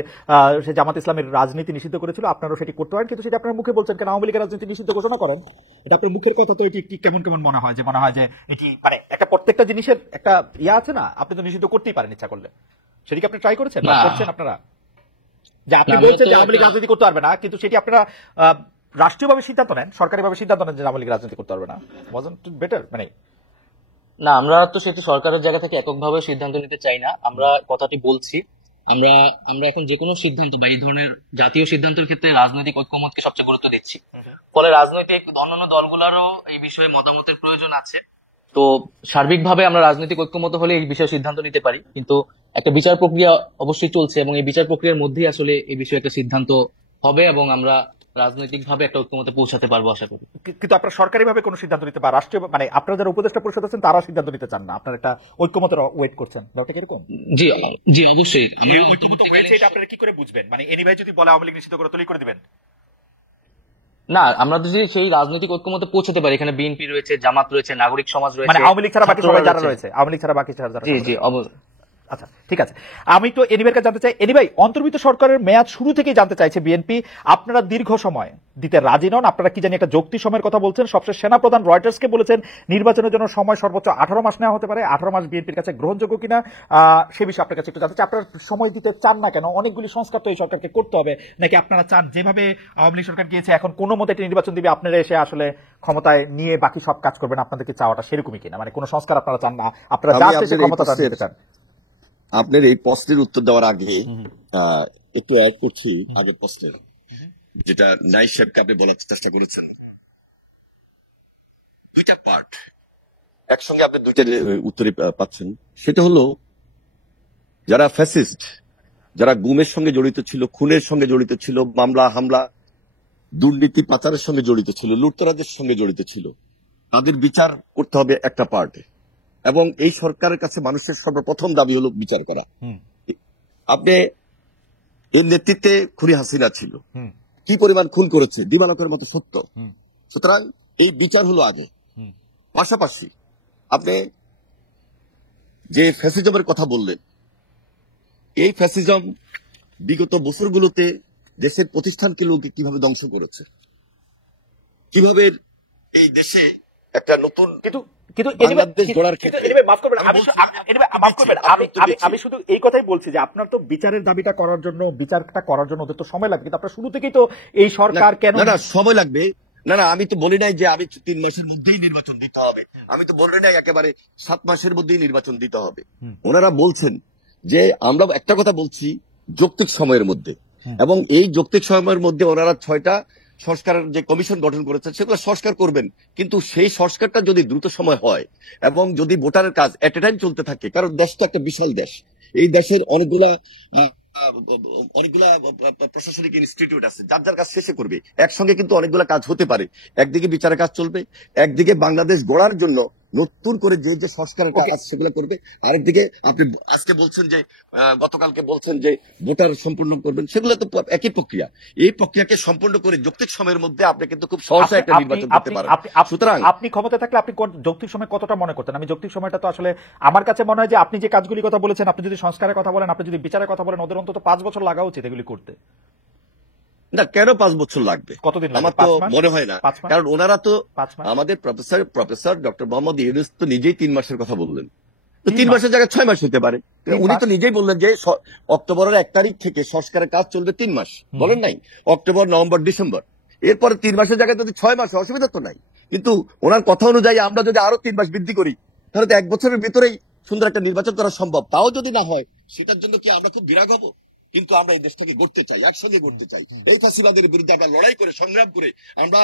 সে জামাত ইসলামের রাজনীতি নিষিদ্ধ করেছিল, আপনারাও সেটি করতে পারেন, কিন্তু সেটা আপনার মুখে বলছেন কেন আওয়ামী লীগের রাজনীতি নিষিদ্ধ ঘোষণা করেন? এটা আপনার মুখের কথা, তো এটি কেমন কেমন মনে হয় যে এটি মানে একটা প্রত্যেকটা জিনিসের একটা ইয়ে আছে না, আপনি তো নিষিদ্ধ করতেই পারেন ইচ্ছা করলে। সেটিকে আপনি ট্রাই করেছেন বা করছেন আপনারা? যে আপনি বলছেন যে আওয়ামী লীগ রাজনীতি করতে পারবে না, কিন্তু সেটি আপনারা রাষ্ট্রীয়ভাবে সিদ্ধান্ত নেন, সরকারিভাবে সিদ্ধান্ত নেন যে আওয়ামী লীগ রাজনীতি করতে পারবে না। Wasn't it better? মানে না, আমরা তো সেটি সরকারের জায়গা থেকে এককভাবে সিদ্ধান্ত নিতে চাই না। আমরা কথাটি বলছি, আমরা এখন যে কোনো সিদ্ধান্ত বা এই ধরনের জাতীয় সিদ্ধান্তের ক্ষেত্রে রাজনৈতিক ঐক্যমতকে সবচেয়ে গুরুত্ব দিচ্ছি। ফলে রাজনৈতিক অন্যান্য দলগুলোরও এই বিষয়ে মতামতের প্রয়োজন আছে। তো সার্বিকভাবে আমরা রাজনৈতিক ঐক্যমত হলে এই বিষয়ে সিদ্ধান্ত নিতে পারি, কিন্তু একটা বিচার প্রক্রিয়া অবশ্যই চলছে এবং এই বিচার প্রক্রিয়ার মধ্যেই আসলে এই বিষয়ে একটা সিদ্ধান্ত হবে এবং আমরা রাজনৈতিকভাবে একটা ঐক্যমতে পৌঁছাতে পারবো আশা করি। কিন্তু আপনারা সরকারিভাবে কোনো সিদ্ধান্ত নিতে বা রাষ্ট্রীয় মানে আপনারা যারা উপদেষ্টা পরিষদ আছেন তারা সিদ্ধান্ত নিতে চান না, আপনারা একটা ঐক্যমতের ওয়েট করছেন, ব্যাপারটা কিরকম? জি জি অবশ্যই। ঐক্যমত হয়েছে এটা আপনারা কি করে বুঝবেন? মানে এনিভাই যদি বলে আওয়ামী লীগ নিষিদ্ধ করে তৈরি করে দিবেন? না, আমরা যদি সেই রাজনৈতিক ঐক্যমতে পৌঁছাতে পারি, এখানে বিএনপি রয়েছে, জামাত রয়েছে, নাগরিক সমাজ রয়েছে, মানে আওয়ামী লীগ ছাড়া বাকি ছাত্ররা সবাই যারা রয়েছে, আওয়ামী লীগ ছাড়া বাকি যারা, জি জি আচ্ছা ঠিক আছে। আমি তো এনিভাইয়ের কাছে জানতে চাই, এনিভাই অন্তর্বর্তী সরকারের মেয়াদ শুরু থেকেই জানতে চাইছে বিএনপি, আপনারা দীর্ঘ সময় দিতে রাজি নন, আপনারা কি জানি একটা যৌক্তিক সময়ের কথা বলছেন, সবশেষ সেনাপ্রধান রয়টার্সকে বলেছেন নির্বাচনের জন্য সময় সর্বোচ্চ 18 মাস নেওয়া হতে পারে, 18 মাস বিএনপির কাছে গ্রহণযোগ্য কিনা সে বিষয়ে আপনার কাছে একটু জানতে চাই। আপনারা সময় দিতে চান না কেন? অনেকগুলি সংস্কার তো এই সরকারকে করতে হবে, নাকি আপনারা চান যেভাবে আওয়ামী লীগ সরকার গিয়েছে এখন কোনো মতে একটি নির্বাচন দিবে, আপনারা এসে আসলে ক্ষমতায় নিয়ে বাকি সব কাজ করবেন, আপনাদের কি চাওয়াটা সেরকমই কিনা? মানে কোনো সংস্কার আপনারা চান না, আপনারা যা শেষে ক্ষমতাটা নিতে চান? আপনার এই প্রশ্নের উত্তর দেওয়ার আগে একটু অ্যাড করছি আগের প্রশ্নের, যেটা নাইস সাহেবকে আপনি বলার চেষ্টা করেছেন। দুইটা পার্ট একসঙ্গে আপনি দুইটার উত্তরে পাচ্ছেন। সেটা হলো যারা ফ্যাসিস্ট, যারা গুমের সঙ্গে জড়িত ছিল, খুনের সঙ্গে জড়িত ছিল, মামলা হামলা দুর্নীতি পাচারের সঙ্গে জড়িত ছিল, লুটতরাজের সঙ্গে জড়িত ছিল, তাদের বিচার করতে হবে একটা পার্টে। এবং এই সরকারের কাছে মানুষের সর্বপ্রথম দাবি হলো বিচার করা। আপনি এর নেতৃত্বে খুনি হাসিনা ছিল, কি পরিমাণ খুন করেছে দিবালকের মতো সত্য। সুতরাং এই বিচার হলো আগে। পাশাপাশি আপনি যে ফ্যাসিজমের কথা বললেন, এই ফ্যাসিজম বিগত বছরগুলোতে দেশের প্রতিষ্ঠানগুলোকে কিভাবে ধ্বংস করেছে, কিভাবে এই দেশে একটা নতুন বাংলাদেশ গড়ার ক্ষেত্রে। আমি শুধু এই কথাই বলছি যে আপনার তো বিচারের দাবিটা করার জন্য, বিচারটা করার জন্য ওদের তো সময় লাগবে, কিন্তু আপনার শুরু থেকেই তো এই সরকার কেন না সময় লাগবে না, আমি তো বলি নাই যে আমি 3 মাসের মধ্যেই নির্বাচন দিতে হবে, আমি তো বলি নাই একেবারে 7 মাসের মধ্যেই নির্বাচন দিতে হবে। ওনারা বলছেন যে আমরা একটা কথা বলছি যৌক্তিক সময়ের মধ্যে, এবং এই যৌক্তিক সময়ের মধ্যে ওনারা 6টা সংস্কারের যে কমিশন গঠন করেছে সেগুলো সংস্কার করবেন, কিন্তু সেই সংস্কারটা যদি দ্রুত সময় হয় এবং যদি ভোটারের কাজ এট এ টাইম চলতে থাকে, কারণ দেশটা একটা বিশাল দেশ, এই দেশের অনেকগুলা প্রশাসনিক ইনস্টিটিউট আছে, যার যার কাজ শেষে করবে, একসঙ্গে কিন্তু অনেকগুলা কাজ হতে পারে। একদিকে বিচারের কাজ চলবে, একদিকে বাংলাদেশ গড়ার জন্য নতুন করে যে যে সংস্কারের কাজ সেগুলো করবে, আরেকদিকে আপনি আজকে বলছেন যে গতকালকে বলছেন যে ভোটার সম্পূর্ণ করবেন, সেগুলো তো একই প্রক্রিয়া। এই প্রক্রিয়াকে সম্পূর্ণ করে যৌক্তিক সময়ের মধ্যে আপনি কিন্তু খুব সহজে একটা নির্বাচন করতে পারেন। সুতরাং আপনি ক্ষমতা থাকলে আপনি যৌক্তিক সময় কতটা মনে করতেন? আমি যৌক্তিক সময়টা তো আসলে আমার কাছে মনে হয় যে আপনি যে কাজগুলি কথা বলেছেন, আপনি যদি সংস্কারের কথা বলেন, আপনি যদি বিচারের কথা বলেন, ওদের অন্তত 5 বছর লাগা উচিত এগুলি করতে। না, কেন 5 বছর লাগবে? কতদিন? আমার তো মনে হয় না, কারণ ওনারা তো আমাদের প্রফেসর ডক্টর মোহাম্মদ ইউনূস তো নিজেই 3 মাসের কথা বললেন, তো 3 মাসের জায়গায় 6 মাস হতে পারে। উনি তো নিজেই বললেন যে অক্টোবরের 1 তারিখ থেকে সংস্কারের কাজ চলবে 3 মাস, বলেন নাই? অক্টোবর, নভেম্বর, ডিসেম্বর, এরপরে 3 মাসের জায়গায় যদি 6 মাস, অসুবিধা তো নাই। কিন্তু ওনার কথা অনুযায়ী আমরা যদি আরো 3 মাস বৃদ্ধি করি, তাহলে তো 1 বছরের ভিতরেই সুন্দর একটা নির্বাচন করা সম্ভব। তাও যদি না হয়, সেটার জন্য কি আমরা খুব বিরাগ হবো? কিন্তু আমরা এই দেশটাকে গড়তে চাই, একসঙ্গে গড়তে চাই। এই ফ্যাসিবাদের বিরুদ্ধে আমরা লড়াই করে, সংগ্রাম করে, আমরা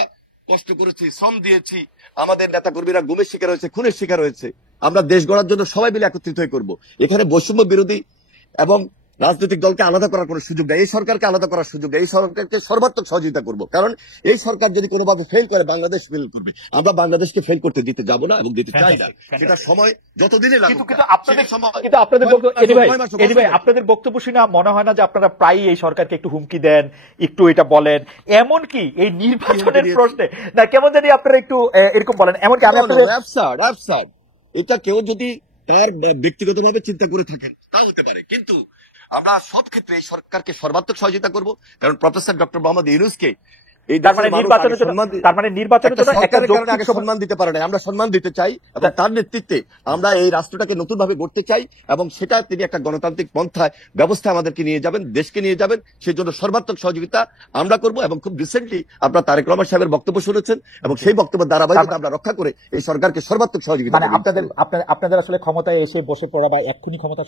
কষ্ট করেছি, শ্রম দিয়েছি, আমাদের নেতা কর্মীরা গুমের শিকার হয়েছে, খুনের শিকার হয়েছে। আমরা দেশ গড়ার জন্য সবাই মিলে একত্রিত হয়ে করবো। এখানে বৈষম্য বিরোধী এবং রাজনৈতিক দলকে আলাদা করার কোনো সুযোগ নেই, এই সরকারকে আলাদা করার সুযোগ নেই, এই সরকারকে সর্বাত্মক সহযোগিতা করবো। কারণ এই সরকার যদি কোনোভাবে ফেল করে, বাংলাদেশ ফেল করবে। আমরা বাংলাদেশকে ফেল করতে দিতে যাব না এবং দিতে চাই না। সেটা সময় যতদিনই লাগুক। কিন্তু আপনাদের বক্তব্য শুনে মনে হয় না যে আপনারা প্রায়ই এই সরকারকে একটু হুমকি দেন, একটু এটা বলেন, এমনকি এই নির্বাচনের প্রশ্নে না কেমন জানি আপনারা একটু এরকম বলেন, এমনকি এটা কেউ যদি তার ব্যক্তিগতভাবে চিন্তা করে থাকেন তা হতে পারে, কিন্তু আমরা সব ক্ষেত্রে এই সরকারকে সর্বাত্মক সহযোগিতা করব। কারণ প্রফেসর ডক্টর মোহাম্মদ ইউনূসকে সম্মান দিতে পারে না, আমরা সম্মান দিতে চাই এবং তার নেতৃত্বে আমরা এই রাষ্ট্রটাকে নতুন ভাবে গড়তে চাই, এবং সেটা তিনি একটা গণতান্ত্রিক পন্থায় ব্যবস্থা আমাদেরকে নিয়ে যাবেন, দেশকে নিয়ে যাবেন, সেই জন্য সর্বাত্মক সহযোগিতা আমরা করব। এবং খুব রিসেন্টলি আপনারা তারেক রহমান সাহেবের বক্তব্য শুনেছেন, এবং সেই বক্তব্যের ধারাবাহিকতা আমরা রক্ষা করে এই সরকারকে সর্বাত্মক সহযোগিতা। মানে আপনাদের আসলে ক্ষমতায় এসে বসে পড়া বা এক্ষুনি ক্ষমতা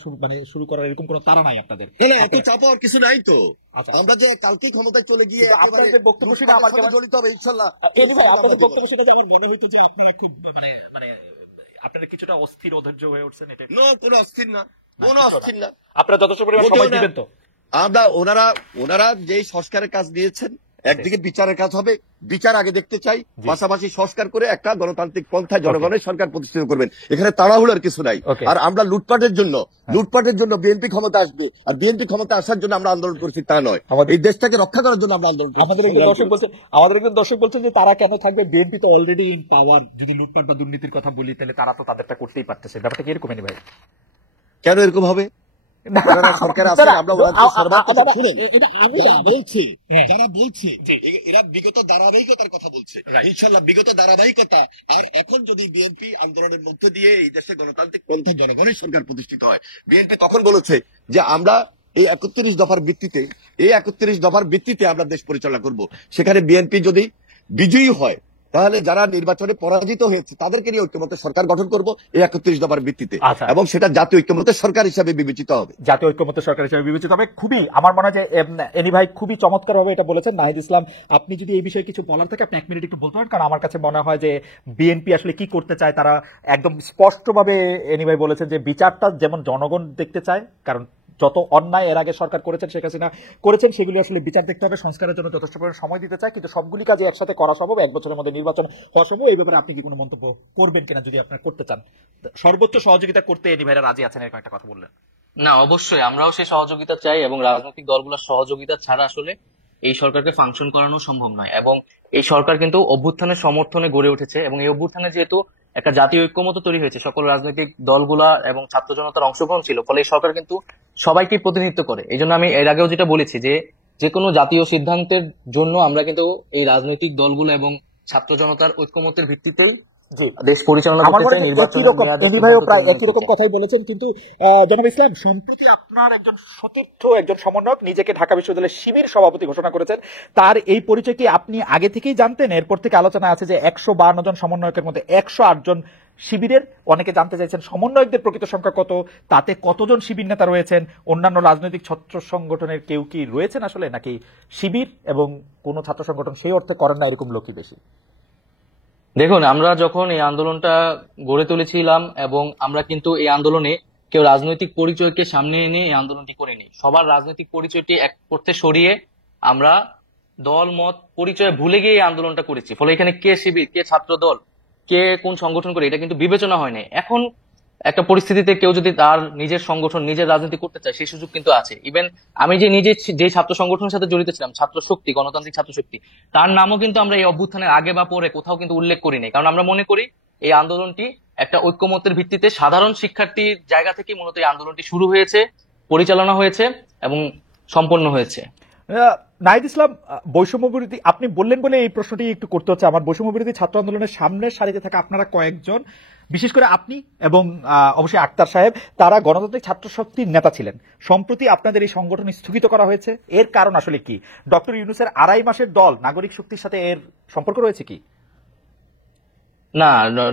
শুরু করার এরকম কোনো তাড়া নাই আপনাদের? এত চাপার কিছু নাই তো। আমরা যে কালকেই ক্ষমতায় চলে গিয়ে আপনাদের বক্তব্য শুনে আমার জড়িত হবে ইনশাল্লাহ। আপনাদের বক্তব্য শুনে যেমন মনে হইতো যে আপনারা খুব মানে আপনারা কিছুটা অস্থির অধৈর্য হয়ে উঠছেন, এটা কোনো অস্থির না, কোনো অস্থির না, আপনারা যথেষ্ট পরিমাণ মোটেও সময় না। দিবেন তো? আমরা ওনারা যেই সংস্কারের কাজ নিয়েছেন, একদিকে বিচারের কাজ হবে, বিচার আগে দেখতে চাই, জি। পাশাপাশি সংস্কার করে একটা গণতান্ত্রিক পন্থায় Okay. জনগণের সরকার প্রতিষ্ঠিত করবেন। এখানে তাড়াহুড়োর কিছু নাই। Okay. আর আমরা লুটপাটের জন্য বিএনপি ক্ষমতা আসবে, আর বিএনপি ক্ষমতা আসার জন্য আমরা আন্দোলন করছি তা নয়, আমাদের- এই দেশটাকে রক্ষা করার জন্য আমরা আন্দোলন করছি। আমাদের একজন দর্শক বলছে যে তারা কেন থাকবে, বিএনপি তো অলরেডি ইন পাওয়ার। যদি লুটপাট বা দুর্নীতির কথা বলি তাহলে তারা তো তাদেরটা করতেই পারতেছে। ব্যাপারটা কি এরকম ভাই? কেন এরকম হবে? ওনারা সরকারে আছেন, আমরা ওনাদের সর্বাত্মক শুনেন। যারা বলছে এরা বিগত ধারাবাহিকতার কথা বলছে, ইনশাল্লাহ বিগত ধারাবাহিকতা। আর এখন যদি বিএনপি আন্দোলনের মধ্যে দিয়ে এই দেশে গণতান্ত্রিক পন্থা জনগণের সরকার প্রতিষ্ঠিত হয়, বিএনপি তখন বলেছে যে আমরা এই 31 দফার ভিত্তিতে আমরা দেশ পরিচালনা করব। সেখানে বিএনপি যদি বিজয়ী হয়, তাহলে যারা নির্বাচনে পরাজিত হয়েছে তাদেরকে নিয়ে ঐক্যমত্য সরকার গঠন করব এই 31 দফার ভিত্তিতে, আচ্ছা। এবং সেটা জাতীয় ঐক্যমত্য সরকার হিসাবে বিবেচিত হবে। জাতীয় ঐক্যমত্য সরকার হিসেবে বিবেচিত হবে। খুবই আমার মনে হয় যে এনি ভাই খুবই চমৎকার ভাবে এটা বলেছেন। নাহিদ ইসলাম, আপনি যদি এই বিষয়ে কিছু বলার থাকে আপনি 1 মিনিট একটু বলতে পারেন, কারণ আমার কাছে মনে হয় যে বিএনপি আসলে কি করতে চায় তারা একদম স্পষ্টভাবে এনি ভাই বলেছেন যে বিচারটা যেমন জনগণ দেখতে চায়, কারণ যত অন্যায় এর আগে সরকার করেছেন, শেখ হাসিনা করেছেন, সেগুলি আসলে বিচার দেখতে হবে, সংস্কারের জন্য যথেষ্ট পরিমাণ সময় দিতে চায়, কিন্তু সবগুলি কাজে একসাথে করা সম্ভব, 1 বছরের মধ্যে নির্বাচন হওয়া সম্ভব। এই ব্যাপারে আপনি কি কোনো মন্তব্য করবেন কিনা, যদি আপনারা করতে চান? সর্বোচ্চ সহযোগিতা করতে এনি ভাইরা রাজি আছেন, এরকম একটা কথা বললেন। না, অবশ্যই আমরাও সেই সহযোগিতা চাই, এবং রাজনৈতিক দলগুলোর সহযোগিতা ছাড়া আসলে এই সরকারকে ফাংশন করানো সম্ভব নয়। এবং এই সরকার কিন্তু অভ্যুত্থানের সমর্থনে গড়ে উঠেছে, এবং এই অভ্যুত্থানে যেহেতু একটা জাতীয় ঐক্যমত্য তৈরি হয়েছে, সকল রাজনৈতিক দলগুলা এবং ছাত্র জনতার অংশগ্রহণ ছিল, ফলে এই সরকার কিন্তু সবাইকে প্রতিনিধিত্ব করে। এই জন্য আমি এর আগেও যেটা বলেছি যে যে কোনো জাতীয় সিদ্ধান্তের জন্য আমরা কিন্তু এই রাজনৈতিক দলগুলো এবং ছাত্র জনতার ঐক্যমত্যের ভিত্তিতেই দেশ পরিচালনা আমার করতে মনে চাই। হয় নির্বাচনের একই রকম, মেয়াদে এনি ভাইও প্রায় সিদ্ধান্ত একই রকম চাই। কথাই বলেছেন। কিন্তু জনাব ইসলাম, সম্প্রতি আপনার একজন সতীর্থ, একজন সমন্বয়ক নিজেকে ঢাকা বিশ্ববিদ্যালয়ের শিবির সভাপতি ঘোষণা করেছেন। তার এই পরিচয় কি আপনি আগে থেকেই জানতেন? এরপর থেকে আলোচনা আছে যে 152 জন সমন্বয়কের মধ্যে 108 জন শিবিরের। অনেকে জানতে চাইছেন সমন্বয়কদের প্রকৃত সংখ্যা কত, তাতে কতজন শিবির নেতা রয়েছেন, অন্যান্য রাজনৈতিক ছাত্র সংগঠনের কেউ কি রয়েছেন আসলে, নাকি শিবির এবং কোন ছাত্র সংগঠন সেই অর্থে করেন না, এরকম লোকই বেশি? দেখুন, আমরা যখন এই আন্দোলনটা গড়ে তুলেছিলাম, এবং আমরা কিন্তু এই আন্দোলনে কেউ রাজনৈতিক পরিচয়কে সামনে এনে এই আন্দোলনটি করিনি। সবার রাজনৈতিক পরিচয়টি এক করতে সরিয়ে আমরা দল মত পরিচয় ভুলে গিয়ে এই আন্দোলনটা করেছি। ফলে এখানে কে শিবির, কে ছাত্র দল, কে কোন সংগঠন করে, এটা কিন্তু বিবেচনা হয় নাই। এখন একটা পরিস্থিতিতে কেউ যদি তার নিজের সংগঠন, নিজের রাজনীতি করতে চায়, সেই সুযোগ কিন্তু আছে। ইভেন আমি যে নিজে যে ছাত্র সংগঠনের সাথে জড়িত ছিলাম, ছাত্র শক্তি, গণতান্ত্রিক ছাত্র শক্তি, তার নামও কিন্তু আমরা এই অভ্যুত্থানের আগে বা পরে কোথাও কিন্তু উল্লেখ করি নাই। কারণ আমরা মনে করি এই আন্দোলনটি একটা ঐক্যমত্যের ভিত্তিতে সাধারণ শিক্ষার্থীর জায়গা থেকে মূলত এই আন্দোলনটি শুরু হয়েছে, পরিচালনা হয়েছে এবং সম্পন্ন হয়েছে। নাহিদ ইসলাম, বৈষম্য বিরোধী আপনি বললেন বলে এই প্রশ্নটি একটু করতে হচ্ছে আমার। বৈষম্য বিরোধী ছাত্র আন্দোলনের সামনের সারিতে থাকা আপনারা কয়েকজন, বিশেষ করে আপনি এবং অবশ্যই আক্তার সাহেব, তারা গণতান্ত্রিক ছাত্র শক্তির নেতা ছিলেন। সম্প্রতি আপনাদের এই সংগঠন স্থগিত করা হয়েছে, এর কারণ আসলে কি? ডক্টর ইউনূসের 2.5 মাসের দল নাগরিক শক্তির সাথে এর সম্পর্ক রয়েছে কি? না,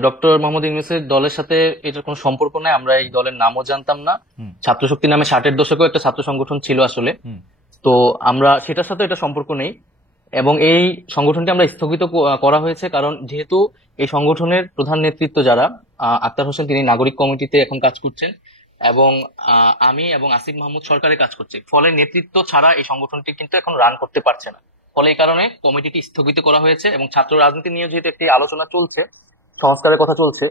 ডক্টর মোহাম্মদ ইউনূসের দলের সাথে এটার কোনো সম্পর্ক নাই। আমরা এই দলের নামও জানতাম না। ছাত্র শক্তি নামে 60-এর দশকেও একটা ছাত্র সংগঠন ছিল আসলে, তো আমরা সেটার সাথে এটা সম্পর্ক নেই। এবং এই সংগঠনটি আমরা স্থগিত করা হয়েছে কারণ যেহেতু এই সংগঠনের প্রধান নেতৃত্ব যারা, আক্তার হোসেন, তিনি নাগরিক কমিটিতে এখন কাজ করছেন, এবং আমি এবং আসিফ মাহমুদ সরকারে কাজ করছি। ফলে নেতৃত্ব ছাড়া এই সংগঠনটি কিন্তু এখন রান করতে পারছে না। ফলে এই কারণে কমিটিটি স্থগিত করা হয়েছে, এবং ছাত্র রাজনীতি নিয়ে যেহেতু একটি আলোচনা চলছে, সংস্কারের কথা চলছে,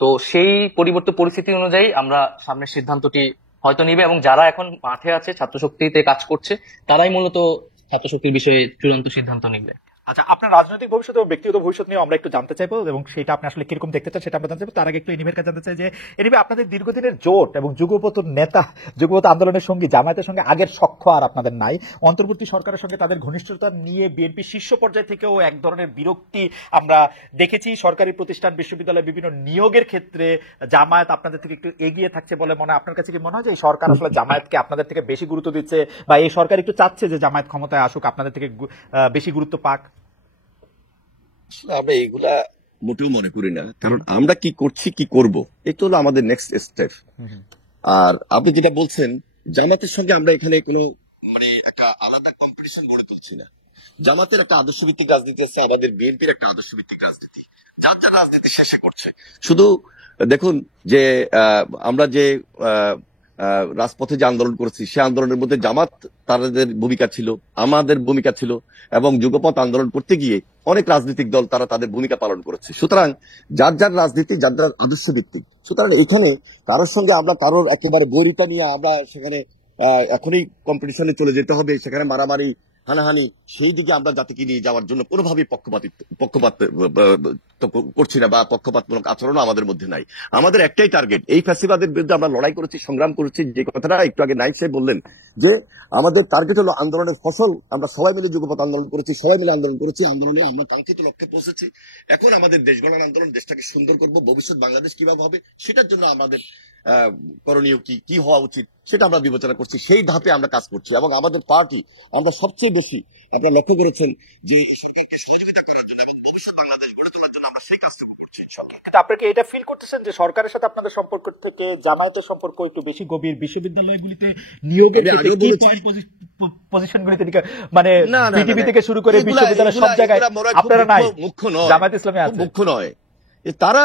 তো সেই পরিবর্তিত পরিস্থিতি অনুযায়ী আমরা সামনের সিদ্ধান্তটি হয়তো নিবে, এবং যারা এখন মাঠে আছে ছাত্র শক্তিতে কাজ করছে, তারাই মূলত ছাত্র শক্তির বিষয়ে চূড়ান্ত সিদ্ধান্ত নিবে। আচ্ছা, আপনার রাজনৈতিক ভবিষ্যৎ এবং ব্যক্তিগত ভবিষ্যৎ নিয়ে আমরা একটু জানতে চাইবো, এবং সেটা আপনি আসলে কিরকম দেখতে চান সেটা আমরা জানতে চাইবো। তার আগে একটু এনিমের কাছে জানতে চাই যে এনিমে আপনাদের দীর্ঘদিনের জোট এবং যুগপত নেতা, যুগপত আন্দোলনের সঙ্গী জামায়াতের সঙ্গে আগের সখ্য আর আপনাদের নাই। অন্তর্বর্তী সরকারের সঙ্গে তাদের ঘনিষ্ঠতা নিয়ে বিএনপি শীর্ষ পর্যায় থেকেও এক ধরনের বিরক্তি আমরা দেখেছি। সরকারি প্রতিষ্ঠান, বিশ্ববিদ্যালয়ে বিভিন্ন নিয়োগের ক্ষেত্রে জামায়াত আপনাদের থেকে একটু এগিয়ে থাকছে বলে মনে হয়। আপনার কাছে কি মনে হয় যে এই সরকার আসলে জামায়াতকে আপনাদের থেকে বেশি গুরুত্ব দিচ্ছে, বা এই সরকার একটু চাচ্ছে যে জামায়াত ক্ষমতায় আসুক, আপনাদের থেকে বেশি গুরুত্ব পাক? আমরা এইগুলা মোটেও মনে করি না, কারণ আমরা কি করছি, কি করব, এটা হলো আমাদের নেক্সট স্টেপ। আর আপনি যেটা বলছেন, জামাতের সঙ্গে আমরা এখানে কোনো একটা আলাদা কম্পিটিশন গড়ে তুলছি না। জামাতের একটা আদর্শভিত্তিক রাজনীতি আছে, আমাদের বিএনপির একটা আদর্শভিত্তিক রাজনীতি, যার যার রাজনীতি শেষে করছে। শুধু দেখুন যে আমরা যে আহ, রাজপথে যে আন্দোলন করেছি সে আন্দোলনের মধ্যে জামাত তাদের ভূমিকা ছিল, আমাদের ভূমিকা ছিল, এবং যুগপৎ আন্দোলন করতে গিয়ে অনেক রাজনৈতিক দল তারা তাদের ভূমিকা পালন করেছে। সুতরাং যার যার রাজনীতি যার যার আদর্শ ভিত্তিক। সুতরাং এখানে কারোর সঙ্গে আমরা কারোর একেবারে বৈরিতা নিয়ে আমরা সেখানে এখনই কম্পিটিশনে চলে যেতে হবে, সেখানে মারামারি হানাহানি সেই দিকে আমরা জাতিকে নিয়ে যাওয়ার জন্য কোনোভাবেই পক্ষপাত করছি না, বা পক্ষপাতমূলক আচরণও আমাদের মধ্যে নাই। আমাদের একটাই টার্গেট, এই ফ্যাসিবাদের বিরুদ্ধে আমরা লড়াই করেছি, সংগ্রাম করেছি। যে কথাটা একটু আগে নাইক সাহেব বললেন যে আমাদের টার্গেট হলো আন্দোলনের ফসল, আমরা সবাই মিলে যুগপৎ আন্দোলন করেছি, সবাই মিলে আন্দোলন করেছি, আন্দোলনে আমরা কাঙ্ক্ষিত লক্ষ্যে পৌঁছেছি। এখন আমাদের দেশ গঠন আন্দোলন, দেশটাকে সুন্দর করব, ভবিষ্যৎ বাংলাদেশ কিভাবে হবে সেটার জন্য আমাদের করণীয় কি কি হওয়া উচিত সেটা আমরা বিবেচনা করছি, সেই ধাপে আমরা কাজ করছি। এবং আমাদের পার্টি আমরা সবচেয়ে বেশি, আপনারা লক্ষ্য করেছেন যে সরকারকে সহযোগিতা করার জন্য এবং ভবিষ্যৎ বাংলাদেশ গড়ে তোলার জন্য আমরা সেই কাজটুকু করছি ইনশাআল্লাহ। কিন্তু আপনারা কি এটা ফিল করতেছেন যে সরকারের সাথে আপনাদের সম্পর্ক থেকে জামায়াতের সম্পর্ক একটু বেশি গভীর? বিশ্ববিদ্যালয়গুলিতে নিয়োগের আমি আগেও বলেছি, পজিশনগুলিতে মানে না না না বিটিভি না, থেকে শুরু করে বিশ্ববিদ্যালয়ের সব জায়গায় আপনারা নাই, মুখ্য নয়, জামায়াত ইসলামী খুব আছে। মুখ্য নয় তারা।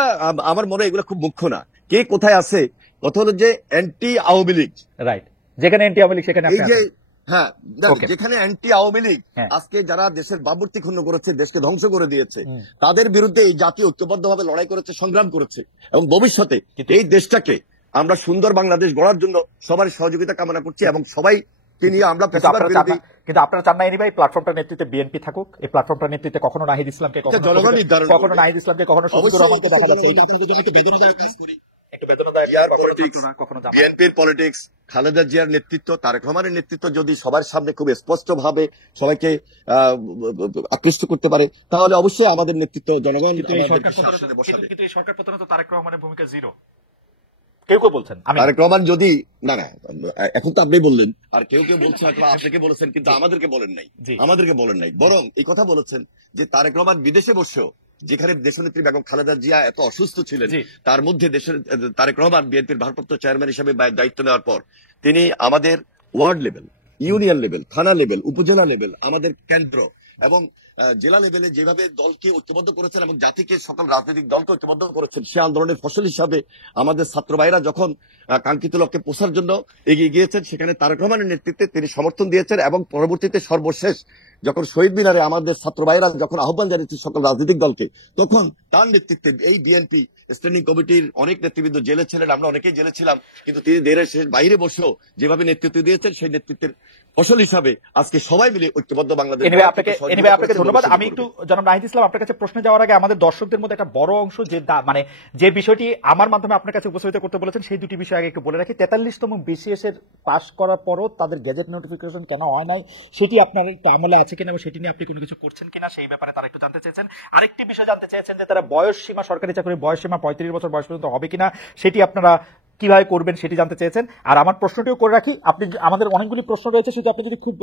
আমার মনে হয় এগুলো খুব মুখ্য না, কে কোথায় আছে। কথা হলো যে অ্যান্টি আওয়ামী লীগ, রাইট, যেখানে অ্যান্টি আওয়ামী লীগ সেখানে এই আপনি যে আছেন। হ্যাঁ Okay. যেখানে অ্যান্টি আওয়ামী লীগ হ্যাঁ। আজকে যারা দেশের ভাবমূর্তি ক্ষুণ্ণ করেছে, দেশকে ধ্বংস করে দিয়েছে, হুম। তাদের বিরুদ্ধে এই জাতি ঐক্যবদ্ধভাবে লড়াই করেছে, সংগ্রাম করেছে, এবং ভবিষ্যতে কিন্তু- এই দেশটাকে আমরা সুন্দর বাংলাদেশ গড়ার জন্য সবার সহযোগিতা কামনা করছি, এবং সবাইকে নিয়ে আমরা কিন্তু আপনারা চান বিরোধী না, কিন্তু আপনারা চান না এনি ভাই প্ল্যাটফর্মটার নেতৃত্বে বিএনপি থাকুক, এই প্ল্যাটফর্মটার নেতৃত্বে কখনো নাহিদ ইসলামকে, এটা জনগণ নির্ধারণ কখনো করবে। নাহিদ ইসলামকে, কখনো শহীদুর অবশ্যই রহমানকে দেখা যাচ্ছে। জনগণ এটা আপনাদের জন্য একটু বেদনাদায়ক কাজ করি। একটু বেদনাদায়ক, জিয়ার কখনো politics, না, কখনো জামায়াত। বিএনপির পলিটিক্স, খালেদা জিয়ার নেতৃত্ব, তারেক রহমানের নেতৃত্ব যদি সবার সামনে খুব স্পষ্ট ভাবে সবাইকে আকৃষ্ট করতে পারে, তাহলে অবশ্যই আমাদের নেতৃত্ব জনগণ কিন্তু এই সরকার আমাদেরকে শাসনে বসাবে। কিন্তু এই সরকার প্রধানত তারেক রহমানের ভূমিকা জিরো, কেউ কেউ বলছেন। আমি তারেক রহমান যদি না এখন তো আপনি বললেন, আর কেউ কেউ বলছেন অথবা আপনাকে বলেছেন, কিন্তু আমাদেরকে বলেন নাই, জি। আমাদেরকে বলেন নাই, বরং এই কথা বলেছেন যে তারেক রহমান বিদেশে বসেও, যেখানে দেশনেত্রী বেগম খালেদা জিয়া এত অসুস্থ ছিলেন, জি। তার মধ্যে দেশের তারেক রহমান বিএনপির ভারপ্রাপ্ত চেয়ারম্যান হিসেবে দায়িত্ব নেওয়ার পর তিনি আমাদের ওয়ার্ড লেভেল, ইউনিয়ন লেভেল, থানা লেভেল, উপজেলা লেভেল, আমাদের কেন্দ্র এবং জেলা লেভেলে যেভাবে দলকে ঐক্যবদ্ধ করেছেন এবং জাতিকে, সকল রাজনৈতিক দলকে ঐক্যবদ্ধ করেছেন, সে আন্দোলনের ফসল হিসাবে আমাদের ছাত্র ভাইরা যখন কাঙ্ক্ষিত লক্ষ্যে পৌঁছার জন্য এগিয়ে গিয়েছেন, সেখানে তারেক রহমানের নেতৃত্বে তিনি সমর্থন দিয়েছেন। এবং পরবর্তীতে সর্বশেষ যখন শহীদ মিনারে আমাদের ছাত্র ভাইরা যখন আহ্বান জানিয়েছে সকল রাজনৈতিক দলকে, তখন তার নেতৃত্বে এই বিএনপি স্ট্যান্ডিং কমিটির অনেক নেতৃবৃন্দ জেলে ছিলেন, আমরা অনেকেই জেলে ছিলাম, কিন্তু তিনি দেশের বাইরে বসেও যেভাবে নেতৃত্ব দিয়েছেন, সেই নেতৃত্বের ফসল হিসাবে আজকে সবাই মিলে ঐক্যবদ্ধ বাংলাদেশ আপনাকে ধন্যবাদ। আমি একটু জনাব নাহিদ ইসলাম আপনার কাছে প্রশ্ন যাওয়ার আগে আমাদের দর্শকদের মধ্যে একটা বড় অংশ মানে যে বিষয়টি আমার মাধ্যমে আপনার কাছে উপস্থাপিত করতে বলেছেন, সেই দুটি বিষয় আগে একটু বলে রাখি। 43তম বিসিএস এর পাশ করার পরও তাদের গেজেট নোটিফিকেশন কেন হয় নাই, সেটি আপনার একটু আমলে আছে কিনা, সেটি নিয়ে আপনি কোনো কিছু করছেন কিনা, সেই ব্যাপারে তারা একটু জানতে চেয়েছেন। আরেকটি বিষয় জানতে চেয়েছেন যে তারা বয়স সীমা, সরকারি চাকরির বয়স সীমা 35 বছর বয়স পর্যন্ত হবে কিনা, সেটি আপনারা কিভাবে করবেন সেটি জানতে চেয়েছেন। আর আমার প্রশ্নটিও করে রাখি, আপনি আমাদের অনেকগুলি প্রশ্ন রয়েছে, শুধু আপনি যদি খুব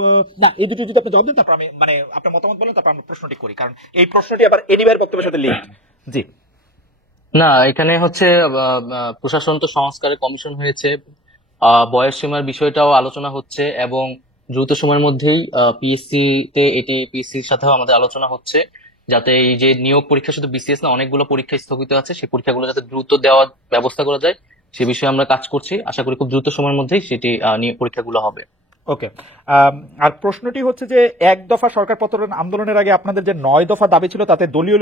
না এই দুটি যদি আপনি জবাব দেন, তারপর আমি মানে আপনার মতামত বলেন, তারপর আমরা প্রশ্নটি করি, কারণ এই প্রশ্নটি আবার এনিওয়ের বক্তব্যের সাথে লিঙ্ক। জি না, এখানে হচ্ছে প্রশাসন তো সংস্কারের কমিশন হয়েছে, বয়স সীমার বিষয়টাও আলোচনা হচ্ছে এবং দ্রুত সময়ের মধ্যেই পিএসসি তে পিএসসির সাথেও আমাদের আলোচনা হচ্ছে, যাতে এই যে নিয়োগ পরীক্ষা, শুধু বিসিএস না, অনেকগুলো পরীক্ষা স্থগিত আছে, সেই পরীক্ষাগুলো যাতে দ্রুত দেওয়ার ব্যবস্থা করা যায়, সে বিষয়ে আমরা কাজ করছি। আশা করি খুব দ্রুত সময়ের মধ্যেই সেটি পরীক্ষাগুলো হবে। ওকে। আর প্রশ্নটি হচ্ছে যে এক দফা সরকার পতন আন্দোলনের আগে আপনাদের যে 9 দফা দাবি ছিল, তাতে দলীয়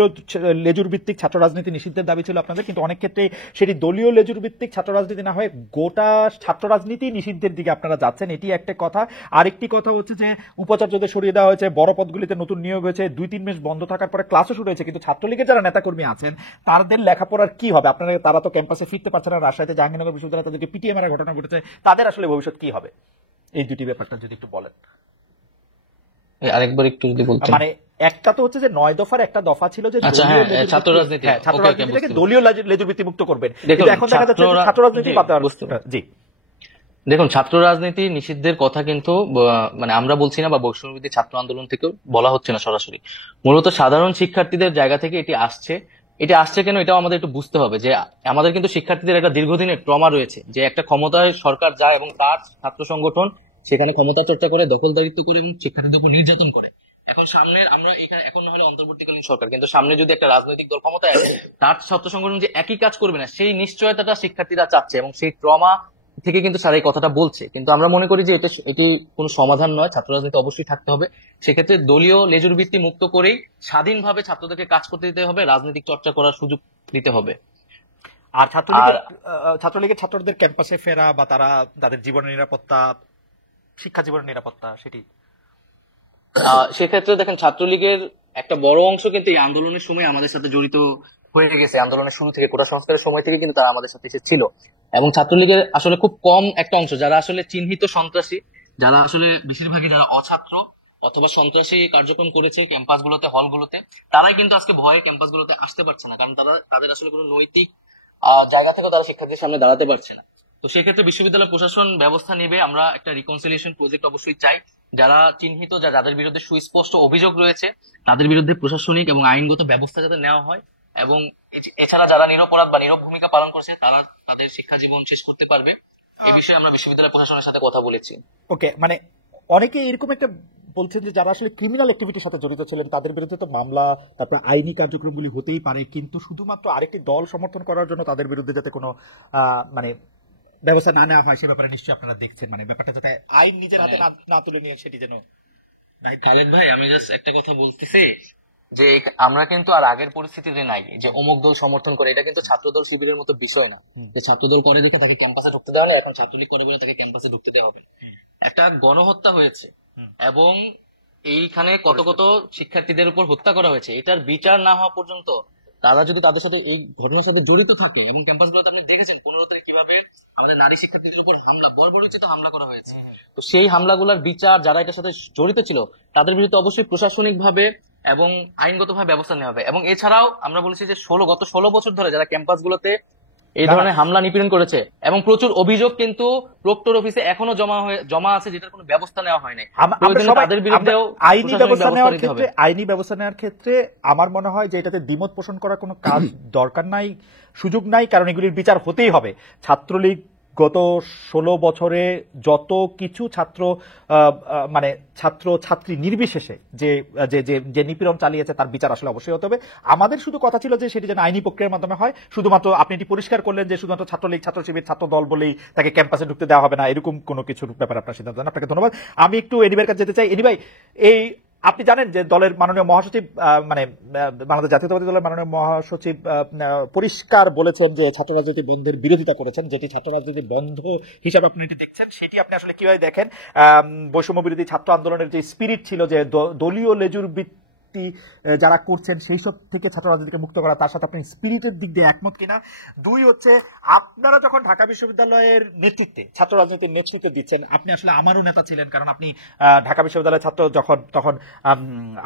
লেজুর ভিত্তিক ছাত্র রাজনীতি নিষিদ্ধের দাবি ছিল আপনাদের, কিন্তু অনেক ক্ষেত্রে সেটি দলীয় লেজুর ভিত্তিক ছাত্র রাজনীতি না হয়ে গোটা ছাত্র রাজনীতি নিষিদ্ধের দিকে আপনারা যাচ্ছেন, এটি একটা কথা। আরেকটি কথা হচ্ছে যে উপাচার্যদের সরিয়ে দেওয়া হয়েছে, বড় পদগুলিতে নতুন নিয়োগ হয়েছে, 2-3 মাস বন্ধ থাকার পরে ক্লাসও শুরু হয়েছে, কিন্তু ছাত্রলীগের যারা নেতাকর্মী আছেন তাদের লেখাপড়ার কি হবে? আপনারা, তারা তো ক্যাম্পাসে ফিরতে পারছে না, রাজশাহীতে জাহাঙ্গীরনগর বিশ্ববিদ্যালয়ে তাদেরকে পিটিএ মারার ঘটনা ঘটেছে, তাদের আসলে ভবিষ্যৎ কি হবে? এই দুটি ব্যাপারটা যদি একটু বলেন। আরেকবার একটু যদি বলতেন। মানে একটা তো হচ্ছে যে 9 দফার একটা দফা ছিল যে ছাত্র রাজনীতি, ছাত্র রাজনীতিকে দলীয় লেজুর ভিত্তি মুক্ত করবেন, দেখুন, কিন্তু এখন দেখা যাচ্ছে ছাত্র রাজনীতি জি দেখুন, ছাত্র রাজনীতি নিষিদ্ধের কথা কিন্তু মানে আমরা বলছি না, বা বৈষম্যবিরোধী ছাত্র আন্দোলন থেকেও বলা হচ্ছে না সরাসরি, মূলত সাধারণ শিক্ষার্থীদের জায়গা থেকে এটি আসছে। এটা আসছে কেন, এটাও আমাদের একটু বুঝতে হবে যে আমাদের কিন্তু শিক্ষার্থীদের একটা দীর্ঘদিনের ট্রমা রয়েছে, যে একটা ক্ষমতায় সরকার যায় এবং তার ছাত্র সংগঠন সেখানে ক্ষমতা চর্চা করে, দখলদারিত্ব করে এবং শিক্ষার্থীদের উপর নির্যাতন করে, এখন সামনে আমরা এখানে এখন না হলে অন্তর্বর্তীকালীন সরকার, কিন্তু সামনে যদি একটা রাজনৈতিক দল ক্ষমতায় আসে, তার ছাত্র সংগঠন যে একই কাজ করবে না সেই নিশ্চয়তাটা শিক্ষার্থীরা চাচ্ছে, এবং সেই ট্রমা থেকে কিন্তু স্যার এই কথাটা বলছে। কিন্তু আমরা মনে করি যে এটি কোনো সমাধান নয়, ছাত্র রাজনীতি অবশ্যই থাকতে হবে। সেক্ষেত্রে দলীয় লেজুর ভিত্তি মুক্ত করেই স্বাধীনভাবে ছাত্রদেরকে কাজ করতে দিতে হবে, রাজনৈতিক চর্চা করার সুযোগ দিতে হবে। আর ছাত্রলীগের ছাত্রদের ক্যাম্পাসে ফেরা বা তাদের জীবনের নিরাপত্তা, শিক্ষা জীবনের নিরাপত্তা, সেটি সেক্ষেত্রে দেখেন, ছাত্রলীগের একটা বড় অংশ কিন্তু এই আন্দোলনের সময় আমাদের সাথে জড়িত হয়ে গেছে। আন্দোলনের শুরু থেকে, কোটা সংস্কারের সময় থেকে কিন্তু তারা আমাদের সাথে ছিল। এবং ছাত্রলীগের আসলে খুব কম একটা অংশ যারা আসলে চিহ্নিত সন্ত্রাসী, যারা আসলে বেশিরভাগই যারা অছাত্র অথবা সন্ত্রাসী কার্যক্রম করেছে ক্যাম্পাসগুলোতে, হলগুলোতে, তারাই কিন্তু আজকে ভয়ে ক্যাম্পাসগুলোতে আসতে পারছে না, কারণ তাদের আসলে কোনো নৈতিক জায়গা থেকে তারা শিক্ষার্থীদের সামনে দাঁড়াতে পারছে না। তো সেক্ষেত্রে বিশ্ববিদ্যালয় প্রশাসন ব্যবস্থা নেবে। আমরা একটা রিকনসিলিয়েশন প্রজেক্ট অবশ্যই চাই। যারা চিহ্নিত, যাদের বিরুদ্ধে সুস্পষ্ট অভিযোগ রয়েছে, তাদের বিরুদ্ধে প্রশাসনিক এবং আইনগত ব্যবস্থা যাতে নেওয়া হয়, এবং এছাড়া যারা নিরপরাধ বা নীরব ভূমিকা পালন করছে তারা তাদের শিক্ষা জীবন শেষ করতে পারবে। এই বিষয়ে আমরা বিশ্ববিদ্যালয় প্রশাসনের সাথে কথা বলেছি। ওকে, মানে অনেকে এরকম একটা বলছেন যে যারা আসলে ক্রিমিনাল অ্যাক্টিভিটির সাথে জড়িত ছিলেন তাদের বিরুদ্ধে তো মামলা, তারপর আইনি কার্যক্রমগুলি হতেই পারে, কিন্তু শুধুমাত্র আরেকটি দল সমর্থন করার জন্য তাদের বিরুদ্ধে যাতে কোনো মানে ব্যবস্থা না নেওয়া হয় সে ব্যাপারে নিশ্চয়ই আপনারা দেখছেন, মানে ব্যাপারটা যাতে আইন নিজের হাতে না তুলে নিয়ে সেটি যেন। খালেদ ভাই, আমি জাস্ট একটা কথা বলতেছি যে আমরা কিন্তু আর আগের পরিস্থিতিতে নাই যে অমুক দল সমর্থন করে, এটা কিন্তু ছাত্রদল শিবিরের মতো বিষয় না যে ছাত্রদল করে দেখে তাকে ক্যাম্পাসে ঢুকতে দেওয়া হয়, এখন ছাত্রলীগ করে বলে তাকে ক্যাম্পাসে ঢুকতে দেওয়া হবে। একটা গণহত্যা হয়েছে এবং এইখানে কত কত শিক্ষার্থীদের উপর হত্যা করা হয়েছে, এটার বিচার না হওয়া পর্যন্ত তারা যদি তাদের সাথে এই ঘটনার সাথে জড়িত থাকে, এবং ক্যাম্পাসগুলোতে আপনি দেখেছেন 15 তারিখ কিভাবে আমাদের নারী শিক্ষার্থীদের উপর বর্বরোচিত হামলা করা হয়েছে, তো সেই হামলাগুলোর বিচার যারা এটার সাথে জড়িত ছিল তাদের বিরুদ্ধে অবশ্যই প্রশাসনিক ভাবে এবং আইনগতভাবে ব্যবস্থা নেওয়া হবে। এবং এছাড়াও আমরা বলেছি যে গত 16 বছর ধরে যারা ক্যাম্পাসগুলোতে এই ধরনের হামলা নিপীড়ন করেছে, এবং প্রচুর অভিযোগ কিন্তু প্রক্টর অফিসে এখনো জমা আছে, যেটার কোনো ব্যবস্থা নেওয়া হয়নি, তাদের বিরুদ্ধেও আইনি ব্যবস্থা নেওয়ার ক্ষেত্রে আমার মনে হয় যে এটাতে দ্বিমত পোষণ করার কোনো কাজ দরকার নাই, সুযোগ নাই, কারণ এগুলির বিচার হতেই হবে। ছাত্রলীগ গত 16 বছরে যত কিছু মানে ছাত্র ছাত্রী নির্বিশেষে যে নিপীড়ন চালিয়েছে তার বিচার আসলে অবশ্যই হতে হবে। আমাদের শুধু কথা ছিল যে সেটি যেন আইনি প্রক্রিয়ার মাধ্যমে হয়। শুধুমাত্র আপনি এটি পরিষ্কার করলেন যে শুধুমাত্র ছাত্রলীগ, ছাত্র শিবির, ছাত্র দল বলেই তাকে ক্যাম্পাসে ঢুকতে দেওয়া হবে না, এরকম কোনো কিছুর ব্যাপারে আপনার সিদ্ধান্ত নেন। আপনাকে ধন্যবাদ। আমি একটু এনিভাইয়ের কাছে যেতে চাই। এনিভাই, এই আপনি জানেন যে দলের মাননীয় মহাসচিব, মানে বাংলাদেশ জাতীয়তাবাদী দলের মাননীয় মহাসচিব পরিষ্কার বলেছেন যে ছাত্র রাজনীতি বন্ধের বিরোধিতা করেছেন। যেটি ছাত্র রাজনীতি বন্ধ হিসাবে আপনি এটি দেখছেন, সেটি আপনি আসলে কিভাবে দেখেন? বৈষম্য বিরোধী ছাত্র আন্দোলনের যে স্পিরিট ছিল যে দলীয় লেজুর যারা করছেন সেই সব থেকে ছাত্র রাজনীতিকে মুক্ত করা, তার সাথে আপনি স্পিরিটের দিক দিয়ে একমত কিনা? দুই হচ্ছে, আপনারা যখন ঢাকা বিশ্ববিদ্যালয়ের নেতৃত্বে, ছাত্র রাজনীতির নেতৃত্বে দিচ্ছেন, আপনি আসলে আমারও নেতা ছিলেন, কারণ আপনি ঢাকা বিশ্ববিদ্যালয়ের ছাত্র তখন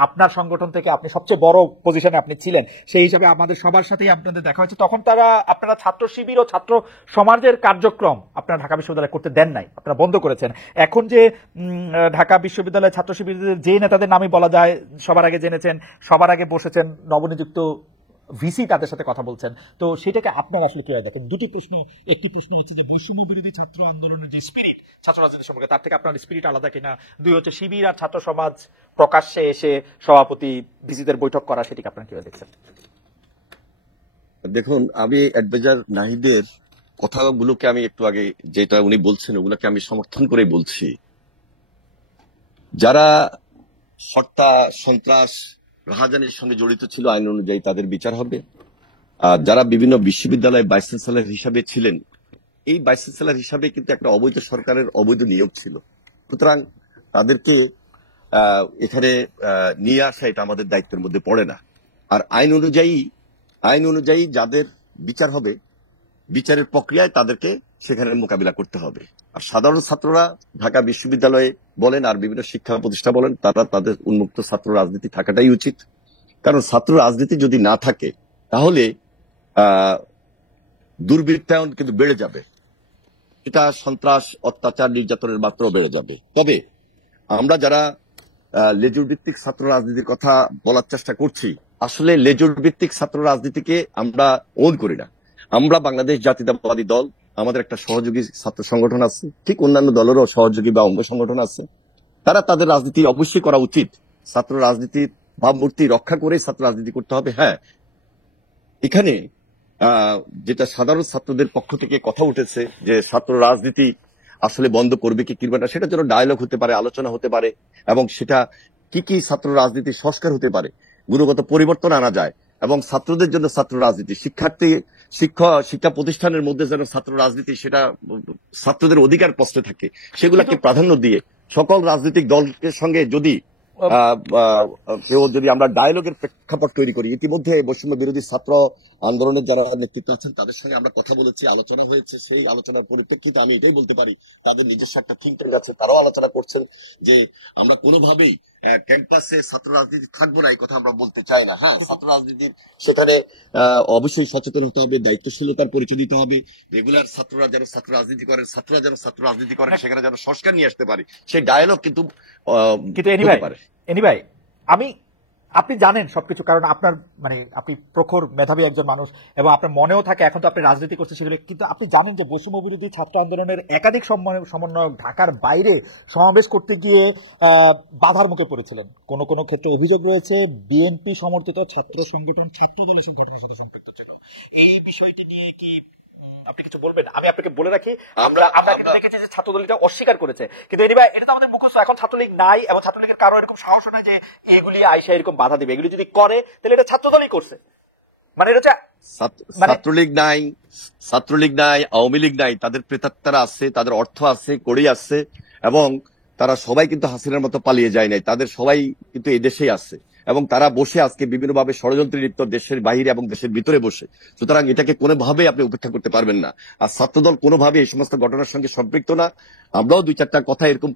আপনার সংগঠন থেকে আপনি সবচেয়ে বড় পজিশনে আপনি ছিলেন, সেই হিসাবে আমাদের সবার সাথেই আপনাদের দেখা হয়েছে। তখন আপনারা ছাত্র শিবির ও ছাত্র সমাজের কার্যক্রম আপনারা ঢাকা বিশ্ববিদ্যালয়ে করতে দেন নাই, আপনারা বন্ধ করেছেন। এখন যে ঢাকা বিশ্ববিদ্যালয়ের ছাত্র শিবিরের যে নেতাদের নামই বলা যায়, সবার আগে সবার আগে বসেছেন নবনিযুক্ত ভিসি, তাদের সাথে কথা বলছেন, তো সেটাকে আপনারা আসলে কিভাবে দেখেন? দুটি প্রশ্ন। একটি প্রশ্ন হচ্ছে যে বৈষম্য বিরোধী ছাত্র আন্দোলনের যে স্পিরিট ছাত্র রাজনীতির সম্পর্কে, তার থেকে আপনার স্পিরিট আলাদা কিনা? দুই হচ্ছে শিবির আর ছাত্র সমাজ প্রকাশ্যে এসে সভাপতি ভিসিদের বৈঠক করা, সেটিকে আপনারা কিভাবে দেখছেন? দেখুন, আমি অ্যাডভাইজার নাহিদের কথাগুলোকে আমি একটু আগে যেটা উনি বলছেন ওগুলোকে আমি সমর্থন করে বলছি। যারা হত্যা, সন্ত্রাস, রাহাজানির সঙ্গে জড়িত ছিল আইন অনুযায়ী তাদের বিচার হবে। আর যারা বিভিন্ন বিশ্ববিদ্যালয়ে ভাইস চ্যান্সেলর হিসাবে ছিলেন, এই ভাইস চ্যান্সেলর হিসাবে কিন্তু একটা অবৈধ সরকারের অবৈধ নিয়োগ ছিল, সুতরাং তাদেরকে এখানে নিয়ে আসা এটা আমাদের দায়িত্বের মধ্যে পড়ে না। আর আইন অনুযায়ী যাদের বিচার হবে, বিচারের প্রক্রিয়ায় তাদেরকে সেখানে মোকাবিলা করতে হবে। আর সাধারণ ছাত্ররা ঢাকা বিশ্ববিদ্যালয়ে বলেন আর বিভিন্ন শিক্ষা প্রতিষ্ঠান বলেন, তারা তাদের উন্মুক্ত ছাত্র রাজনীতি থাকাটাই উচিত। কারণ ছাত্র রাজনীতি যদি না থাকে তাহলে দুর্বৃত্তায়ন কিন্তু বেড়ে যাবে, এটা সন্ত্রাস, অত্যাচার, নির্যাতনের মাত্রাও বেড়ে যাবে। তবে আমরা যারা লেজুর ভিত্তিক ছাত্র রাজনীতির কথা বলার চেষ্টা করছি, আসলে লেজুর ভিত্তিক ছাত্র রাজনীতিকে আমরা ওন করি না। আমরা বাংলাদেশ জাতীয়তাবাদী দল, আমাদের একটা সহযোগী ছাত্র সংগঠন আছে, ঠিক অন্যান্য দলেরও সহযোগী বা অঙ্গ সংগঠন আছে, তারা তাদের রাজনীতি অবশ্যই করা উচিত, ছাত্র রাজনীতির ভাবমূর্তি রক্ষা করে ছাত্র রাজনীতি করতে হবে। হ্যাঁ, এখানে যেটা সাধারণ ছাত্রদের পক্ষ থেকে কথা উঠেছে যে ছাত্র রাজনীতি আসলে বন্ধ করবে কি কিংবা না, সেটার জন্য ডায়ালগ হতে পারে, আলোচনা হতে পারে, এবং সেটা কি কি ছাত্র রাজনীতির সংস্কার হতে পারে, গুণগত পরিবর্তন আনা যায়, এবং ছাত্রদের জন্য ছাত্র রাজনীতি, শিক্ষা প্রতিষ্ঠানের মধ্যে যেন ছাত্র রাজনীতি সেটা ছাত্রদের অধিকার প্রশ্নে থাকে, সেগুলোকে প্রাধান্য দিয়ে সকল রাজনৈতিক দলের সঙ্গে যদি যদি আমরা ডায়ালগের প্রেক্ষাপট তৈরি করি। ইতিমধ্যে বৈষম্য বিরোধী ছাত্র আন্দোলনের যারা নেতৃত্ব আছেন তাদের সঙ্গে আমরা কথা বলেছি, আলোচনা হয়েছে। সেই আলোচনার পরিপ্রেক্ষিতে আমি এটাই বলতে পারি, তাদের নিজস্ব একটা থিঙ্ক ট্যাঙ্ক আছে, তারাও আলোচনা করছেন যে আমরা কোনোভাবেই ক্যাম্পাসে ছাত্র রাজনীতি থাকবো না, এই কথা আমরা বলতে চাই না। হ্যাঁ, ছাত্র রাজনীতির সেখানে অবশ্যই সচেতন হতে হবে, দায়িত্বশীলতার পরিচয় দিতে হবে, রেগুলার ছাত্ররা যেন ছাত্র রাজনীতি করেন, ছাত্ররা যেন ছাত্র রাজনীতি করেন, সেখানে যেন সংস্কার নিয়ে আসতে পারি, সেই ডায়ালগ কিন্তু হতে পারে। এনিভাই, আপনি জানেন সবকিছু, কারণ আপনার আপনি প্রখর মেধাবী একজন মানুষ এবং আপনার মনেও থাকে এখন তো আপনি রাজনীতি করছেন সেগুলো, কিন্তু আপনি জানেন যে বৈষম্য বিরোধী ছাত্র আন্দোলনের একাধিক সমন্বয়ক ঢাকার বাইরে সমাবেশ করতে গিয়ে বাধার মুখে পড়েছিলেন। কোন কোন ক্ষেত্রে অভিযোগ রয়েছে বিএনপি সমর্থিত ছাত্র সংগঠন ছাত্র দল এসব ঘটনার সাথে সম্পৃক্ত ছিল। এই বিষয়টি নিয়ে কি আপনি কিছু বলবেন? আমি আপনাকে বলে রাখি, আমরা কিন্তু দেখেছি যে ছাত্রদল এটা অস্বীকার করেছে, কিন্তু এটা তো আমাদের মুখস্থ। এখন ছাত্রলীগ নাই এবং ছাত্রলীগের কারো এরকম সাহস নয় যে এগুলি আইসা এরকম বাধা দিবে। এগুলি যদি করে তাহলে এটা ছাত্রদলই করছে, এটা ছাত্রলীগ নাই, আওয়ামী লীগ নাই, তাদের প্রেতাত্মারা আছে, তাদের অর্থ আছে, কড়ি আছে, এবং তারা সবাই কিন্তু হাসিনার মতো পালিয়ে যায় নাই, তাদের সবাই কিন্তু এই দেশেই আছে, এবং তারা বসে আজকে বিভিন্নভাবে ষড়যন্ত্রে লিপ্ত, দেশের বাইরে এবং দেশের ভিতরে বসে। সুতরাং এটাকে কোনোভাবে আপনি উপেক্ষা করতে পারবেন না। আর ছাত্রদল কোনোভাবে এই সমস্ত ঘটনার সঙ্গে সম্পৃক্ত না। আমরাও দুই চারটা কথা এরকম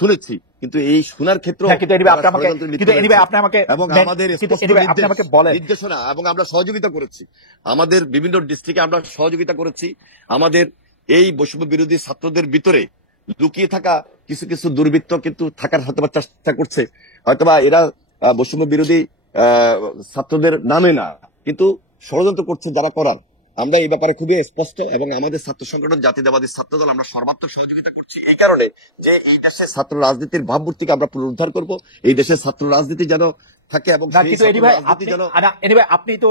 শুনেছি, কিন্তু এই শোনার ক্ষেত্রে এবং আমাদের নির্দেশনা এবং আমরা সহযোগিতা করেছি, আমাদের বিভিন্ন ডিস্ট্রিক্টে আমরা সহযোগিতা করেছি। আমাদের এই বৈষম্য বিরোধী ছাত্রদের ভিতরে লুকিয়ে থাকা কিছু কিছু দুর্বৃত্ত কিন্তু থাকার হয়তো চেষ্টা করছে, হয়তোবা এরা বৈষম্য বিরোধী ছাত্রদের নামে না, কিন্তু ষড়যন্ত্র করছে যারা করার। আমরা এই ব্যাপারে খুবই স্পষ্ট, এবং আমাদের ছাত্র সংগঠন জাতীয়তাবাদী ছাত্রদল আমরা সর্বাত্মক সহযোগিতা করছি এই কারণে যে এই দেশে ছাত্র রাজনীতির ভাবমূর্তিকে আমরা পুনরুদ্ধার করব, এই দেশে ছাত্র রাজনীতি যেন থাকে। এবং আপনি তো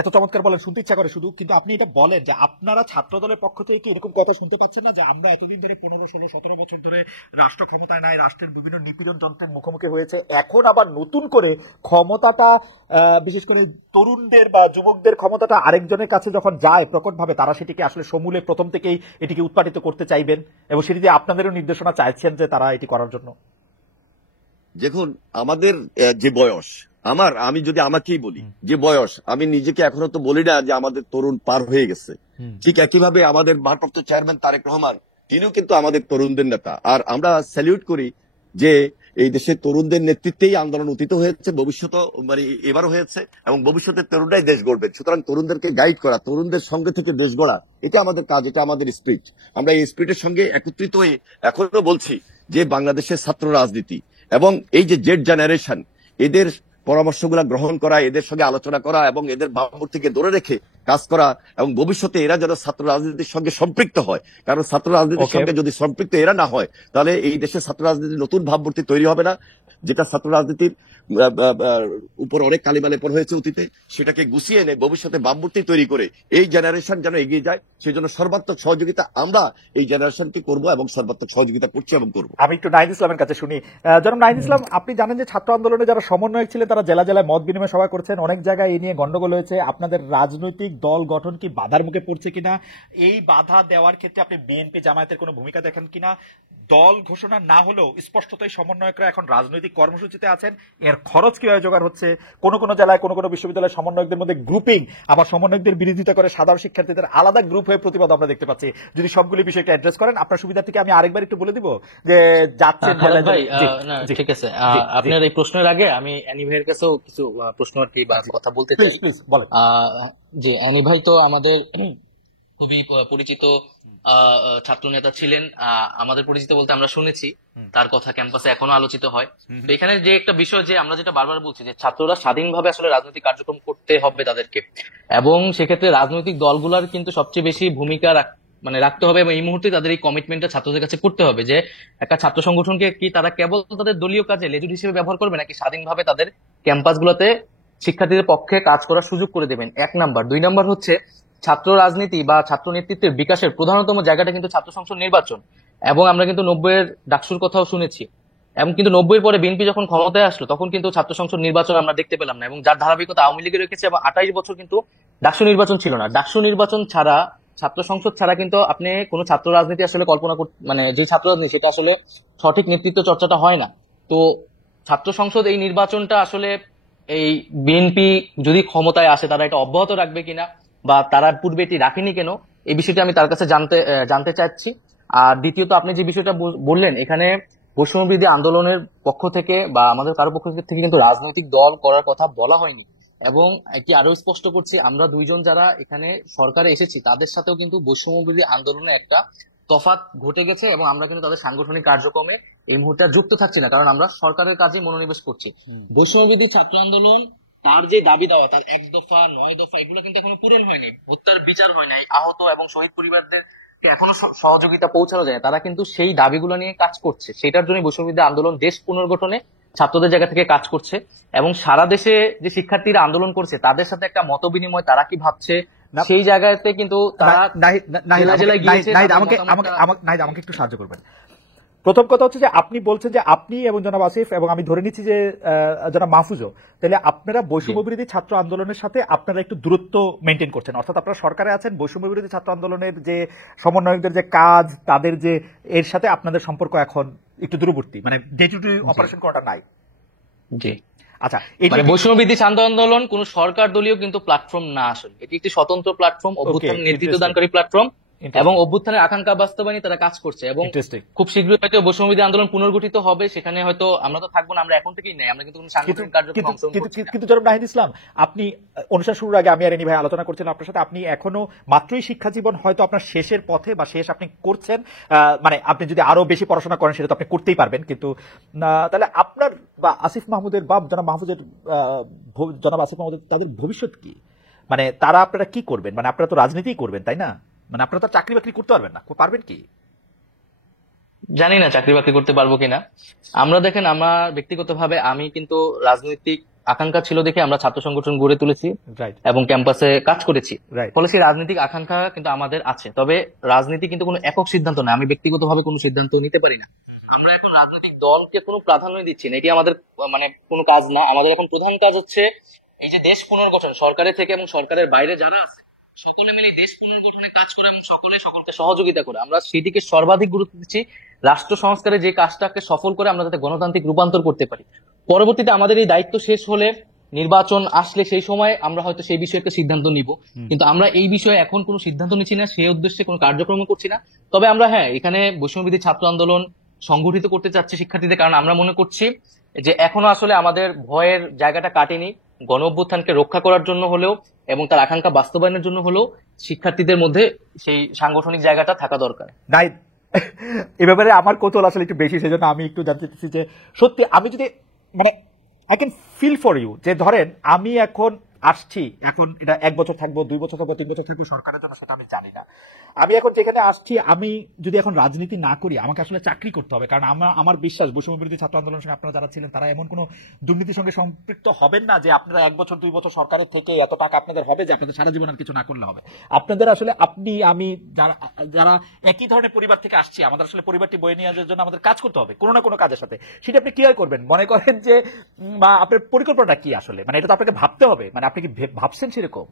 এত চমৎকার বলেন, শুনতে ইচ্ছা করে শুধু, কিন্তু আপনি এটা বলেন যে আপনারা ছাত্র দলের পক্ষ থেকে কি এরকম কথা শুনতে পাচ্ছেন না যে আমরা এতদিন ধরে 15, 16, 17 বছর ধরে রাষ্ট্র ক্ষমতায় নাই, রাষ্ট্রের বিভিন্ন নিপীড়ন যন্ত্রের মুখোমুখি হয়েছে, এখন আবার নতুন করে ক্ষমতাটা বিশেষ করে তরুণদের বা যুবকদের ক্ষমতাটা আরেকজনের কাছে যখন যায় প্রকটভাবে, তারা সেটিকে আসলে সমূলে প্রথম থেকেই এটিকে উৎপাদিত করতে চাইবেন এবং সেটিতে আপনাদেরও নির্দেশনা চাইছেন যে তারা এটি করার জন্য? দেখুন, আমাদের যে বয়স, আমি যদি আমাকেই বলি, যে বয়স, আমি নিজেকে এখনো তো বলি না যে আমাদের তরুণ পার হয়ে গেছে। ঠিক একইভাবে আমাদের ভারপ্রাপ্ত চেয়ারম্যান তারেক রহমান, তিনিও কিন্তু আমাদের তরুণদের নেতা। আর আমরা স্যালিউট করি যে এই দেশের তরুণদের নেতৃত্বেই আন্দোলন অতীত হয়েছে, ভবিষ্যৎ এবারও হয়েছে, এবং ভবিষ্যতের তরুণরাই দেশ গড়বে। সুতরাং তরুণদেরকে গাইড করা, তরুণদের সঙ্গে থেকে দেশ গড়া, এটা আমাদের কাজ, এটা আমাদের স্পিরিট। আমরা এই স্পিরিটের সঙ্গে একত্রিত হয়ে এখনো বলছি যে বাংলাদেশের ছাত্র রাজনীতি এবং এই যে জেড জেনারেশন, এদের পরামর্শগুলো গ্রহণ করা, এদের সঙ্গে আলোচনা করা এবং এদের ভাবমূর্তিকে ধরে রেখে কাজ করা, এবং ভবিষ্যতে এরা যেন ছাত্র রাজনীতির সঙ্গে সম্পৃক্ত হয়। কারণ ছাত্র রাজনীতির সঙ্গে যদি সম্পৃক্ত এরা না হয়, তাহলে এই দেশে ছাত্র রাজনীতির নতুন ভাবমূর্তি তৈরি হবে না, যেটা ছাত্র রাজনীতির উপর অনেক কালিমা লেপন হয়েছে অতীতে, সেটাকে গুছিয়ে এনে ভবিষ্যতে ভাবমূর্তি তৈরি করে এই জেনারেশন যেন এগিয়ে যায়, সেই জন্য সর্বাত্মক সহযোগিতা আমরা এই জেনারেশনকে করব এবং সর্বাত্মক সহযোগিতা করছি এবং করবো। আমি একটু নাহিদ ইসলামের কাছে শুনি। জনাব নাহিদ ইসলাম, আপনি জানেন যে ছাত্র আন্দোলনে যারা সমন্বয়ক ছিলেন তারা জেলা জেলায় মত বিনিময় সভা করছেন, অনেক জায়গায় এই নিয়ে গন্ডগোল হয়েছে। আপনাদের রাজনৈতিক দল গঠন কি বাধার মুখে পড়ছে কিনা, এই বাধা দেওয়ার ক্ষেত্রে আপনি বিএনপি জামায়াতের কোনো ভূমিকা দেখেন কিনা? দল ঘোষণা না হলেও স্পষ্টতই সমন্বয়করা এখন রাজনৈতিক কর্মসূচিতে আছেন, এর খরচ কিভাবে জোগাড় হচ্ছে? কোন কোন জেলায় কোন কোন বিশ্ববিদ্যালয়ের সমন্বয়কদের মধ্যে গ্রুপিং, আবার সমন্বয়কদের বিরোধিতা করে সাধারণ শিক্ষার্থীদের আলাদা গ্রুপ হয়ে প্রতিবাদ আমরা দেখতে পাচ্ছি। যদি সবগুলি বিষয়টা অ্যাড্রেস করেন আপনার সুবিধা থেকে আমি আরেকবার একটু বলে দিব যে যাচ্ছেন। ঠিক আছে, আপনার এই প্রশ্নের আগে আমি অ্যানি ভাইয়ের কাছেও কিছু প্রশ্ন আর কি কথা বলতে চাই। যে অ্যানি ভাই তো আমাদের খুবই পরিচিত ছাত্র নেতা ছিলেন, আমাদের পরিচিত বলতে আমরা শুনেছি তার কথা ক্যাম্পাসে এখনো আলোচিত হয়। তো এখানে যে একটা বিষয় যে আমরা যেটা বারবার বলছি যে ছাত্ররা স্বাধীনভাবে আসলে রাজনৈতিক কার্যক্রম করতে হবে তাদেরকে, এবং সেক্ষেত্রে রাজনৈতিক দলগুলোর কিন্তু সবচেয়ে বেশি ভূমিকা মানে রাখতে হবে, এবং এই মুহূর্তে তাদের এই কমিটমেন্টটা ছাত্রদের কাছে করতে হবে যে একটা ছাত্র সংগঠনকে কি তারা কেবল তাদের দলীয় কাজে লেজুর হিসেবে ব্যবহার করবে, নাকি স্বাধীনভাবে তাদের ক্যাম্পাসগুলোতে শিক্ষার্থীদের পক্ষে কাজ করার সুযোগ করে দেবেন। 1 নাম্বার। 2 নাম্বার হচ্ছে ছাত্র রাজনীতি বা ছাত্র নেতৃত্বের বিকাশের প্রধানতম জায়গাটা কিন্তু ছাত্র সংসদ নির্বাচন, এবং আমরা কিন্তু 90-এর ডাকসুর কথাও শুনেছি, এবং কিন্তু 90-এর পরে বিএনপি যখন ক্ষমতায় আসলো তখন কিন্তু ছাত্র সংসদ নির্বাচন আমরা দেখতে পেলাম না, এবং যার ধারাবাহিকতা আওয়ামী লীগে রেখেছে, এবং 28 বছর কিন্তু ডাকসু নির্বাচন ছিল না। ডাকসু নির্বাচন ছাড়া, ছাত্র সংসদ ছাড়া কিন্তু আপনি কোনো ছাত্র রাজনীতি আসলে কল্পনা করতে, মানে যে ছাত্র রাজনীতি সেটা আসলে সঠিক নেতৃত্ব চর্চাটা হয় না। তো ছাত্র সংসদ এই নির্বাচনটা আসলে এই বিএনপি যদি ক্ষমতায় আসে তারা এটা অব্যাহত রাখবে কিনা, বা তারা পূর্বে এটি রাখেনি কেন, এই বিষয়টা আমি তার কাছে জানতে চাচ্ছি। আর দ্বিতীয়ত আপনি যে বিষয়টা বললেন, এখানে বৈষম্যবিরোধী আন্দোলনের পক্ষ থেকে বা আমাদের কারো পক্ষ থেকে কিন্তু রাজনৈতিক দল করার কথা বলা হয়নি, এবং এটি আরো স্পষ্ট করছি, আমরা দুইজন যারা এখানে সরকারে এসেছি তাদের সাথেও কিন্তু বৈষম্যবিরোধী আন্দোলনে একটা তফাৎ ঘটে গেছে, এবং আমরা কিন্তু তাদের সাংগঠনিক কার্যক্রমে এই মুহূর্তে আর যুক্ত থাকছি না, কারণ আমরা সরকারের কাজে মনোনিবেশ করছি। বৈষম্যবিরোধী ছাত্র আন্দোলন তার যে দাবি দেওয়া, তার 1 দফা 9 দফা এগুলো কিন্তু এখনো পূরণ হয়নি, হত্যার বিচার হয় নাই, আহত এবং শহীদ পরিবারদের এখনো সহযোগিতা পৌঁছানো যায়, তারা কিন্তু সেই দাবিগুলো নিয়ে কাজ করছে। সেটার জন্য বৈষম্যবিরোধী আন্দোলন দেশ পুনর্গঠনে ছাত্রদের জায়গা থেকে কাজ করছে, এবং সারা দেশে যে শিক্ষার্থীরা আন্দোলন করছে তাদের সাথে একটা মত বিনিময়, তারা কি ভাবছে সেই জায়গাতে কিন্তু তারা জেলায় জেলায় গিয়েছে। আমাকে একটু সাহায্য করবেন। প্রথম কথা হচ্ছে যে আপনি বলছেন যে আপনি এবং জনাব আসিফ এবং আমি ধরে নিচ্ছি যে জনাব মাহফুজও, তাহলে আপনারা বৈষম্য বিরোধী ছাত্র আন্দোলনের সাথে আপনারা একটু দূরত্ব মেনটেন করছেন, অর্থাৎ আপনারা সরকারে আছেন, বৈষম্য বিরোধী ছাত্র আন্দোলনের যে সমন্বয়কদের যে কাজ তাদের যে এর সাথে আপনাদের সম্পর্ক এখন একটু দূরবর্তী, মানে ডে টু ডে অপারেশন করাটা নাই। জি, আচ্ছা, মানে বৈষম্যবিরোধী ছাত্র আন্দোলন কোন সরকার দলীয় কিন্তু প্ল্যাটফর্ম না, আসলে এটি একটি স্বতন্ত্র প্ল্যাটফর্ম, অভ্যুত্থান নেতৃত্বদানকারী প্ল্যাটফর্ম, এবং অভ্যুত্থানের আকাঙ্ক্ষা বাস্তবায়নে তারা কাজ করছে, এবং খুব শীঘ্রই হয়তো বৈষম্যবিরোধী আন্দোলন পুনর্গঠিত হবে, সেখানে হয়তো আমরা তো থাকবো না, আমরা এখন থেকেই নাই, আমরা কিন্তু কোনো সাংগঠনিক কার্যক্রমে অংশগ্রহণ করছি না। কিন্তু জনাব নাহিদ ইসলাম, আপনি অনুষ্ঠান শুরুর আগে আমি আর এনি ভাই আলোচনা করছিলাম আপনার সাথে, আপনি এখনো মাত্রই শিক্ষা জীবন হয়তো আপনার শেষের পথে বা শেষ আপনি করছেন, মানে আপনি যদি আরো বেশি পড়াশোনা করেন সেটা তো আপনি করতেই পারবেন, কিন্তু তাহলে আপনার বা আসিফ মাহমুদের বা জনাব মাহফুজের, জনাব আসিফ মাহমুদের তাদের ভবিষ্যৎ কি? মানে তারা আপনারা কি করবেন? মানে আপনারা তো রাজনীতিই করবেন তাই না? মানে আপনারা তো চাকরি বাকরি করতে পারবেন না, পারবেন কি? জানি না চাকরি বাকরি করতে পারবো কিনা। আমরা দেখেন, আমরা ব্যক্তিগতভাবে আমি কিন্তু রাজনৈতিক আকাঙ্ক্ষা ছিল দেখে আমরা ছাত্র সংগঠন গড়ে তুলেছি এবং ক্যাম্পাসে কাজ করেছি, ফলে সেই রাজনৈতিক আকাঙ্ক্ষা কিন্তু আমাদের আছে। তবে রাজনীতি কিন্তু কোনো একক সিদ্ধান্ত না, আমি ব্যক্তিগতভাবে কোনো সিদ্ধান্ত নিতে পারি না। আমরা এখন রাজনৈতিক দলকে কোনো প্রাধান্য দিচ্ছি না, এটি আমাদের মানে কোনো কাজ না। আমাদের এখন প্রধান কাজ হচ্ছে এই যে দেশ পুনর্গঠন, সরকারের থেকে এবং সরকারের বাইরে যারা আছে সকলে মিলে দেশ পুনর্গঠনে কাজ করে এবং সকলকে সহযোগিতা করে, আমরা সেটিকে সর্বাধিক গুরুত্ব দিচ্ছি। রাষ্ট্র সংস্কারে যে কাজটাকে সফল করে আমরা যাতে গণতান্ত্রিক রূপান্তর করতে পারি। পরবর্তীতে আমাদের এই দায়িত্ব শেষ হলে, নির্বাচন আসলে সেই সময় আমরা হয়তো সেই বিষয়ে একটা সিদ্ধান্ত নিব, কিন্তু আমরা এই বিষয়ে এখন কোনো সিদ্ধান্ত নিচ্ছি না, সেই উদ্দেশ্যে কোনো কার্যক্রম করছি না। তবে আমরা এখানে বৈষম্যবিরোধী ছাত্র আন্দোলন সংগঠিত করতে চাচ্ছি শিক্ষার্থীদের, কারণ আমরা মনে করছি যে এখনো আসলে আমাদের ভয়ের জায়গাটা কাটেনি। গণ অভ্যুত্থানকে রক্ষা করার জন্য হলেও এবং তার আকাঙ্ক্ষা বাস্তবায়নের জন্য হলেও শিক্ষার্থীদের মধ্যে সেই সাংগঠনিক জায়গাটা থাকা দরকার। এ ব্যাপারে আমার কৌতূহল আসলে একটু বেশি, সেজন্য আমি একটু জানতে চাচ্ছি যে সত্যি আমি যদি মানে I can feel for you, যে ধরেন আমি এখন আসছি, এখন এটা 1 বছর থাকবো, 2 বছর থাকবো, 3 বছর থাকবো সরকারের জন্য, সেটা আমি জানি না। আমি এখন যেখানে আসছি, আমি যদি এখন রাজনীতি না করি, আমাকে আসলে চাকরি করতে হবে, কারণ আমার বিশ্বাস বৈষম্য বিরোধী ছাত্র আন্দোলনের সঙ্গে আপনারা যারা ছিলেন তারা এমন কোনো দুর্নীতির সঙ্গে সম্পৃক্ত হবেন না যে আপনারা 1 বছর 2 বছর সরকারের থেকে এত টাকা আপনাদের হবে যে আপনাদের সারা জীবন আর কিছু না করলে হবে। আপনাদের আসলে আপনি আমি যারা একই ধরনের পরিবার থেকে আসছি, আমাদের আসলে পরিবারটি বয়ে নিয়ে যাওয়ার জন্য আমাদের কাজ করতে হবে কোনো না কোনো কাজের সাথে। সেটা আপনি ক্লিয়ার করবেন, মনে করেন যে বা আপনার পরিকল্পনাটা কি আসলে, মানে এটা তো আপনাকে ভাবতে হবে, মানে আপনি কি ভাবছেন সেরকম?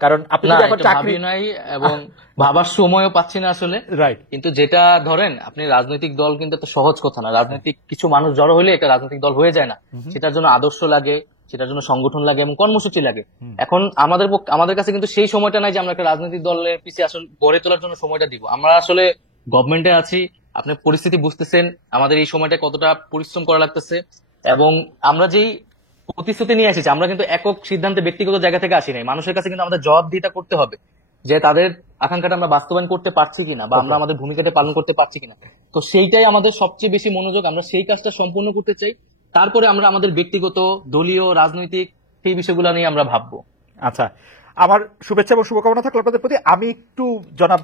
কারণ আপনি এখন চাকরি নাই এবং ভাবার সময়ও পাচ্ছি না আসলে, রাইট। কিন্তু যেটা ধরেন আপনি রাজনৈতিক দল কিন্তু একটা সহজ কথা না, রাজনৈতিক কিছু মানুষ জড়ো হলে এটা রাজনৈতিক দল হয়ে যায় না, সেটার জন্য আদর্শ লাগে, সেটার জন্য সংগঠন লাগে এবং কর্মসূচি লাগে। এখন আমাদের কাছে কিন্তু সেই সময়টা নাই যে আমরা একটা রাজনৈতিক দলের পিছিয়ে আসলে গড়ে তোলার জন্য সময়টা দিব। আমরা আসলে গভর্নমেন্টে আছি, আপনি পরিস্থিতি বুঝতেছেন আমাদের এই সময়টা কতটা পরিশ্রম করা লাগতেছে, এবং আমরা যেই প্রতিশ্রুতি নিয়ে এসেছি, আমরা কিন্তু একক সিদ্ধান্তে ব্যক্তিগত জায়গা থেকে আসি নাই। মানুষের কাছে কিন্তু আমাদের জবাবদিহিতা করতে হবে যে তাদের আকাঙ্ক্ষাটা আমরা বাস্তবায়ন করতে পারছি কিনা বা আমরা আমাদের ভূমিকাটা পালন করতে পারছি কিনা। তো সেইটাই আমাদের সবচেয়ে বেশি মনোযোগ, আমরা সেই কাজটা সম্পূর্ণ করতে চাই। তারপরে আমরা আমাদের ব্যক্তিগত দলীয় রাজনৈতিক সেই বিষয়গুলো নিয়ে আমরা ভাববো। আচ্ছা, আমার শুভেচ্ছা এবং শুভকামনা থাকলো আপনাদের প্রতি। আমি একটু জনাব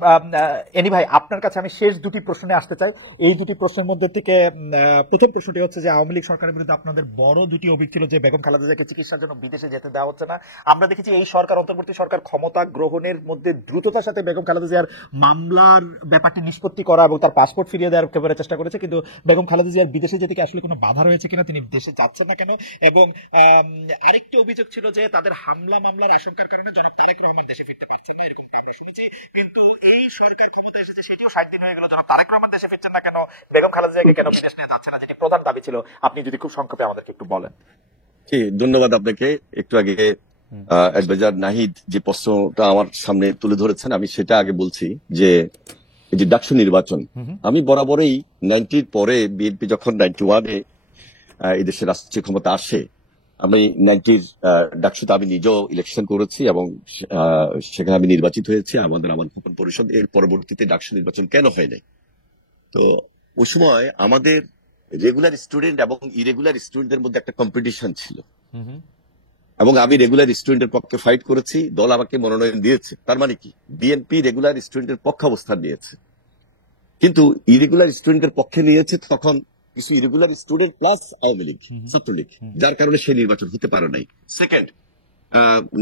এনি ভাই, আপনার কাছে আমি শেষ দুটি প্রশ্নে আসতে চাই। এই দুটি প্রশ্নের মধ্যে থেকে প্রথম প্রশ্নটি হচ্ছে যে আওয়ামী লীগ সরকারের বিরুদ্ধে আপনাদের বড় দুটি অভিযোগ ছিল যে বেগম খালেদা জিয়াকে চিকিৎসার জন্য বিদেশে যেতে দেওয়া হচ্ছে না। আমরা দেখেছি এই সরকার, অন্তর্বর্তী সরকার ক্ষমতা গ্রহণের মধ্যে দ্রুততার সাথে বেগম খালেদা জিয়ার মামলার ব্যাপারটি নিষ্পত্তি করা এবং তার পাসপোর্ট ফিরিয়ে দেওয়ার একেবারে চেষ্টা করেছে, কিন্তু বেগম খালেদা জিয়ার বিদেশে যেতে কি আসলে কোনো বাধা রয়েছে কিনা, তিনি দেশে যাচ্ছেন না কেন? এবং আরেকটি অভিযোগ ছিল যে তাদের হামলা মামলার আশঙ্কার কারণে জনাব তারেক রহমান দেশে ফিরতে পারছেন না, এরকম আমরা শুনেছি। কিন্তু এই সরকার ক্ষমতা এসেছে, সেটিও 60 দিন হয়ে গেল, জনাব তারেক রহমান দেশে ফিরছেন না কেন, বেগম খালেদা জিয়াকে কেন বিদেশ নিয়ে যাচ্ছে না, যেটি প্রধান দাবি ছিল, আপনি যদি খুব সংক্ষেপে আমাদেরকে একটু বলেন। ধন্যবাদ আপনাকে। একটু আগে অ্যাডভাইজার নাহিদ যে প্রশ্নটা আমার সামনে তুলে ধরেছেন, আমি সেটা আগে বলছি যে এই যে ডাকসু নির্বাচন, আমি বরাবরই 90-র পরে বিএনপি যখন 91-এ এই দেশের রাষ্ট্রীয় ক্ষমতা আসে, আমি 90-র ডাকসুতে আমি নিজেও ইলেকশন করেছি এবং সেখানে আমি নির্বাচিত হয়েছি আমাদের গোপন পরিষদ। এর পরবর্তীতে ডাকসু নির্বাচন কেন হয় নাই? তো ওই সময় আমাদের রেগুলার স্টুডেন্ট এবং ইরেগুলার স্টুডেন্টদের মধ্যে একটা কম্পিটিশন ছিল এবং আমি রেগুলার স্টুডেন্টের পক্ষে ফাইট করেছি, দল আমাকে মনোনয়ন দিয়েছে। তার মানে কি, বিএনপি রেগুলার স্টুডেন্টের পক্ষে অবস্থান নিয়েছে, কিন্তু ইরেগুলার স্টুডেন্টের পক্ষে নিয়েছে তখন কিছু irregular student plus Awami League, Chhatra League, যার কারণে সেই নির্বাচন হতে পারে নাই। সেকেন্ড,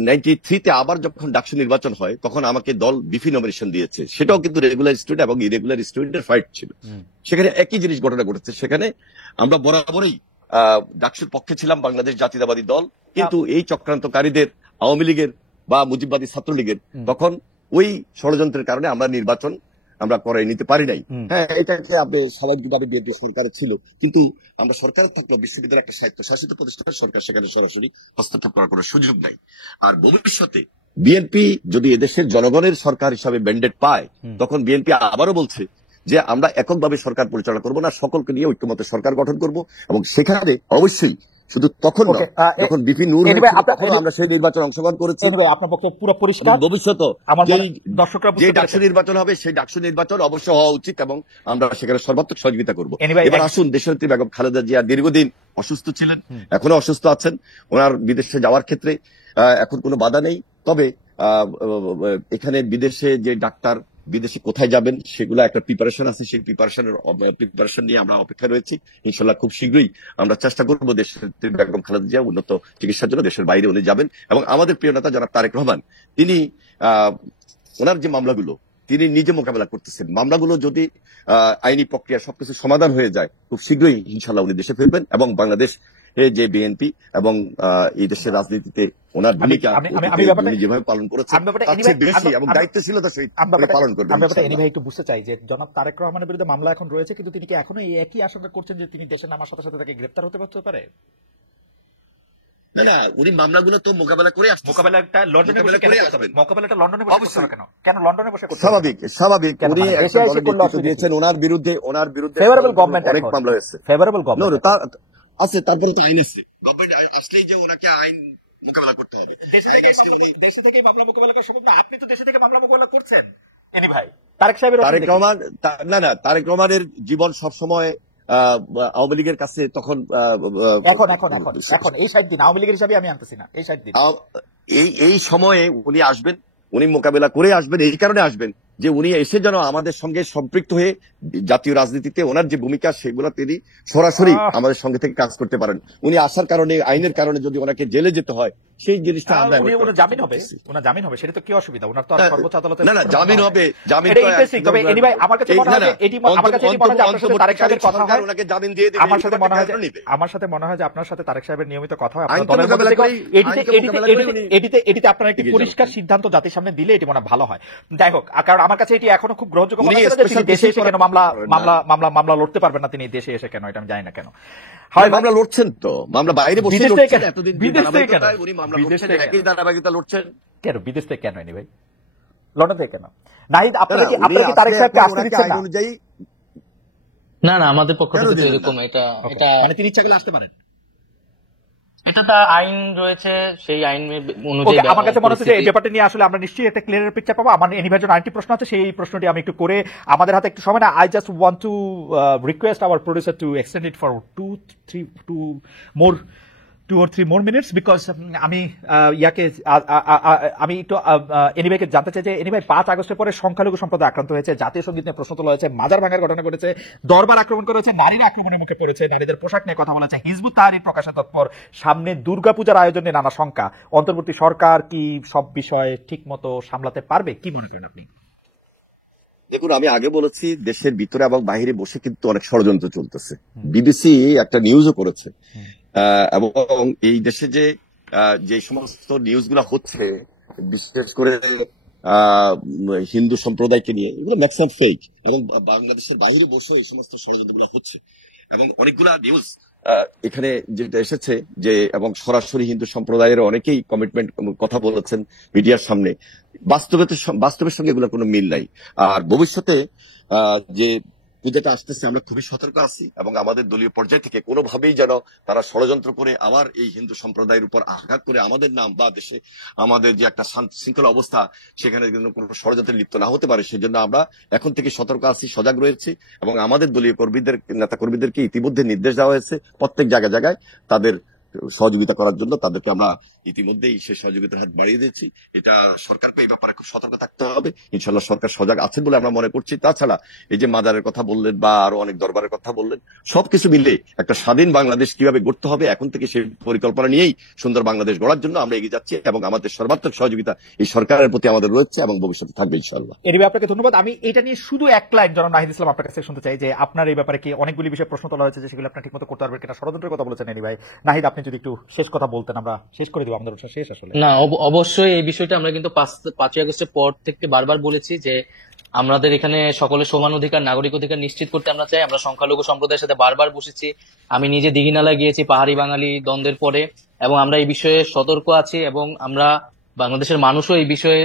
93-তে আবার যখন ডাকসু নির্বাচন হয় তখন আমাকে দল বিপি নমিনেশন দিয়েছে, সেটাও কিন্তু রেগুলার স্টুডেন্ট এবং ইরেগুলার স্টুডেন্টের ফাইট ছিল। সেখানে একই জিনিস ঘটনা ঘটেছে, সেখানে আমরা বরাবরই ডাকসুর পক্ষে ছিলাম, বাংলাদেশ জাতীয়তাবাদী দল, কিন্তু এই চক্রান্তকারীদের আওয়ামী লীগের বা মুজিববাদী ছাত্রলীগের তখন ওই ষড়যন্ত্রের কারণে আমরা নির্বাচন আমরা করে নিতে পারি নাই। হ্যাঁ, এটাকে আপনি স্বাভাবিকভাবে বিএনপি সরকারে ছিল, কিন্তু আমরা সরকারে থাকলেও বিশ্ববিদ্যালয় একটা স্বায়ত্তশাসিত প্রতিষ্ঠান, সরকার সেখানে সরাসরি হস্তক্ষেপ করার কোনো সুযোগ নাই। আর ভবিষ্যতে বিএনপি যদি এদেশের জনগণের সরকার হিসাবে ম্যান্ডেট পায়, তখন বিএনপি আবারও বলছে যে আমরা এককভাবে সরকার পরিচালনা করব না, সকলকে নিয়ে ঐক্যমতে সরকার গঠন করব, এবং সেখানে অবশ্যই শুধু তখন যখন বিপি নূর আমরা সেই নির্বাচন অংশগ্রহণ করেছি। আপনার পক্ষে পুরো পরিষ্কার, ভবিষ্যৎ দর্শকরা যে ডাকসু নির্বাচন হবে সেই ডাকসু নির্বাচন অবশ্যই হওয়া উচিত এবং আমরা সেখানে সর্বাত্মক সহযোগিতা করব। এবার আসুন, দেশনেত্রী বেগম খালেদা জিয়া দীর্ঘদিন অসুস্থ ছিলেন, এখনো অসুস্থ আছেন। ওনার বিদেশে যাওয়ার ক্ষেত্রে এখন কোনো বাধা নেই, তবে এখানে বিদেশে যে ডাক্তার বিদেশে কোথায় যাবেন সেগুলো একটা প্রিপারেশন আছে, সেই প্রিপারেশন নিয়ে আমরা অপেক্ষায় রয়েছি। ইনশাল্লাহ খুব শীঘ্রই আমরা চেষ্টা করবো দেশের বেগম খালেদা জিয়া উন্নত চিকিৎসার জন্য দেশের বাইরে উনি যাবেন। এবং আমাদের প্রিয় নেতা জনাব তারেক রহমান, তিনি ওনার যে মামলাগুলো তিনি নিজে মোকাবেলা করতেছেন, মামলাগুলো যদি আইনি প্রক্রিয়া সবকিছু সমাধান হয়ে যায়, খুব শীঘ্রই ইনশাল্লাহ উনি দেশে ফিরবেন এবং বাংলাদেশ যে বিএনপি এবং এই দেশের রাজনীতিতে ওনার ভূমিকা যেভাবে পালন করেছেন তার চেয়ে বেশি এবং দায়িত্বশীলতার সহিত পালন করবেন। এনি ভাই একটু বুঝতে চাই যে জনাব তারেক রহমানের বিরুদ্ধে মামলা এখন রয়েছে, কিন্তু তিনি কি এখনো এই একই আশঙ্কা করছেন যে তিনি দেশে নামার সাথে সাথে তাকে গ্রেফতার হতে পারে? না না, উনি মামলাগুলো তো মোকাবেলা করে আসছেন। মোকাবেলাটা লন্ডনে বসে কেন লন্ডনে বসে করতে? স্বাভাবিক উনি একটা দলের নেতৃত্ব দিয়েছেন, ওনার বিরুদ্ধে ফেভারেবল গভর্নমেন্ট অনেক মামলা হয়েছে। ফেভারেবল গভর্নমেন্ট আছে, তারপরে তো আইন আছে, গভর্নমেন্ট আসলেই যে ওনাকে আইন মোকাবেলা করতে হবে। দেশে থেকে মামলা মোকাবেলা করা সম্ভব না। আপনি তো দেশে থেকে মামলা মোকাবেলা করছেন এনি ভাই। তারেক রহমানের জীবন সবসময় আওয়ামী লীগের কাছে তখন এখন এই 60 দিন আওয়ামী লীগের হিসাবে আমি আনতেছি না, এই 60 দিন এই সময়ে উনি আসবেন, উনি মোকাবেলা করে আসবেন। এই কারণে আসবেন যে উনি এসে যেন আমাদের সঙ্গে সম্পৃক্ত হয়ে জাতীয় রাজনীতিতে ওনার যে ভূমিকা সেগুলো তিনি সরাসরি আমাদের সঙ্গে থেকে কাজ করতে পারেন। উনি আসার কারণে, আইনের কারণে যদি ওনাকে জেলে যেতে হয়, সেই জিনিসটা জামিন হবে সেটা তো কি অসুবিধা? ওনার তো সর্বোচ্চ আদালতে না জামিন হবে, জামিন তবে এনি ভাই আমার কাছে মনে হয় আপনার সাথে তারেক সাহেবের কথা হয়, ওনাকে জামিন দিয়ে দিবেন। আমার সাথে মনে হয় যে আপনার সাথে তারেক সাহেবের নিয়মিত কথা হয়, এটিতে আপনারা একটি পরিষ্কার সিদ্ধান্ত জাতির সামনে দিলে এটি মনে ভালো হয়। যাই হোক, কারণ আমার কাছে এটি এখনো খুব গ্রহণযোগ্য মনে হচ্ছে যে তিনি দেশে এসে কেন মামলা লড়তে পারবেন না, তিনি দেশে এসে কেন, এটা আমি জানি না কেন হয়। মামলা লড়ছেন তো, মামলা বাইরে বসে লড়ছেন, এতদিন বিদেশ থেকে কেন একই ধারাবাহিকতা লড়ছেন কেন? বিদেশ থেকে কেন এনি ভাই? লন্ডন থেকে কেন? নাহিদ, আপনারা কি তারেক সাহেবকে আসতে দিচ্ছেন না? না, আমাদের পক্ষ থেকে এরকম এটা মানে তিনি ইচ্ছা করলে আসতে পারেন, এটা তার আইন রয়েছে, সেই আইন অনুযায়ী। আমার কাছে মনে হচ্ছে যে এই ব্যাপারটা নিয়ে আসলে আমরা নিশ্চয়ই একটা ক্লিয়ার পিকচার পাবো। আমার এনিভার্জন আরেকটি প্রশ্ন আছে, সেই প্রশ্নটি আমি একটু করে, আমাদের হাতে একটু সময় না, I just want to request hour producer to extend it for 2 2 or 3 more minutes because আমি ইয়াকে আমি একটু এনিভাইকে জানতে চাই যে এনিভাই 5 আগস্টের পরে সংখ্যালঘু সম্প্রদায় আক্রান্ত হয়েছে, জাতীয় সঙ্গীত নিয়ে প্রশ্ন তোলা হয়েছে, মাজার ভাঙার ঘটনা ঘটেছে, দরবার আক্রমণ করেছে, নারীর আক্রমণের মুখে পড়েছে, নারীদের পোশাক নিয়ে কথা বলেছে, হিজবুত তাহরির প্রকাশে তৎপর, সামনে দুর্গাপূজার আয়োজনে নানা শঙ্কা। অন্তর্বর্তী সরকার কি সব বিষয়ে ঠিক মতো সামলাতে পারবে, কি মনে করেন আপনি? দেখুন, আমি আগে বলেছি দেশের ভিতরে এবং বাইরে বসে কিন্তু অনেক ষড়যন্ত্র চলতেছে। বিবিসি একটা নিউজও করেছে, এবং এই দেশে যে সমস্ত নিউজগুলো হচ্ছে, বিশেষ করে হিন্দু সম্প্রদায়কে নিয়ে, এগুলো ম্যাক্সিমাম ফেক, এবং বাংলাদেশের বাইরে বসে এই সমস্ত ষড়যন্ত্রগুলো হচ্ছে। এবং অনেকগুলা নিউজ এখানে যেটা এসেছে যে, এবং সরাসরি হিন্দু সম্প্রদায়ের অনেকেই কমিটমেন্ট কথা বলেছেন মিডিয়ার সামনে, বাস্তবের সঙ্গে এগুলো কোনো মিল নাই। আর ভবিষ্যতে যে পূজাটা আসতেছে, আমরা খুবই সতর্ক আছি, এবং আমাদের দলীয় পর্যায় থেকে কোনোভাবেই যেন তারা ষড়যন্ত্র করে আবার এই হিন্দু সম্প্রদায়ের উপর আঘাত করে আমাদের নাম বা দেশে আমাদের যে একটা শৃঙ্খলা অবস্থা, সেখানে যেন কোনো ষড়যন্ত্রে লিপ্ত না হতে পারে, সেজন্য আমরা এখন থেকে সতর্ক আছি, সজাগ রয়েছি, এবং আমাদের দলীয় নেতা কর্মীদেরকে ইতিমধ্যে নির্দেশ দেওয়া হয়েছে প্রত্যেক জায়গায় তাদের সহযোগিতা করার জন্য। তাদেরকে আমরা ইতিমধ্যেই সেই সহযোগিতার হাত বাড়িয়ে দিচ্ছি। এটা সরকারকে এই ব্যাপারে খুব সতর্ক থাকতে হবে। ইনশাল্লাহ সরকার সজাগ আছেন বলে আমরা মনে করছি। তাছাড়া এই যে মাজারের কথা বললেন বা আরো অনেক দরবারের কথা বললেন, সবকিছু মিলে একটা স্বাধীন বাংলাদেশ কিভাবে গড়তে হবে, এখন থেকে সেই পরিকল্পনা নিয়েই সুন্দর বাংলাদেশ গড়ার জন্য আমরা এগিয়ে যাচ্ছি, এবং আমাদের সর্বাত্মক সহযোগিতা এই সরকারের প্রতি আমাদের রয়েছে এবং ভবিষ্যতে থাকবে ইনশাল্লাহ। এর আপনাকে ধন্যবাদ। আমি এটা নিয়ে শুধু এক লাইন জনাব নাহিদ ইসলাম আপনার কাছে শুনতে চাই যে আপনার এই ব্যাপারে কি অনেকগুলি বিষয়ে প্রশ্ন তোলা হয়েছে যে সেগুলো আপনি ঠিকমতো করতে পারবেন কিনা, ষড়যন্ত্রের কথা বলেছেন এনি ভাই। নাহিদ, আপনি যদি একটু শেষ কথা বলতেন, আমরা শেষ করে দিব, আমাদের অনুষ্ঠান শেষ আসলে। না, অবশ্যই এই বিষয়টা আমরা কিন্তু 5ই আগস্টের পর থেকে বারবার বলেছি যে আমাদের এখানে সকলের সমান অধিকার, নাগরিক অধিকার নিশ্চিত করতে আমরা চাই। আমরা সংখ্যালঘু সম্প্রদায়ের সাথে বারবার বসেছি। আমি নিজে দীঘিনালা গিয়েছি পাহাড়ি বাঙালি দ্বন্দ্বের পরে, এবং আমরা এই বিষয়ে সতর্ক আছি, এবং আমরা বাংলাদেশের মানুষও এই বিষয়ে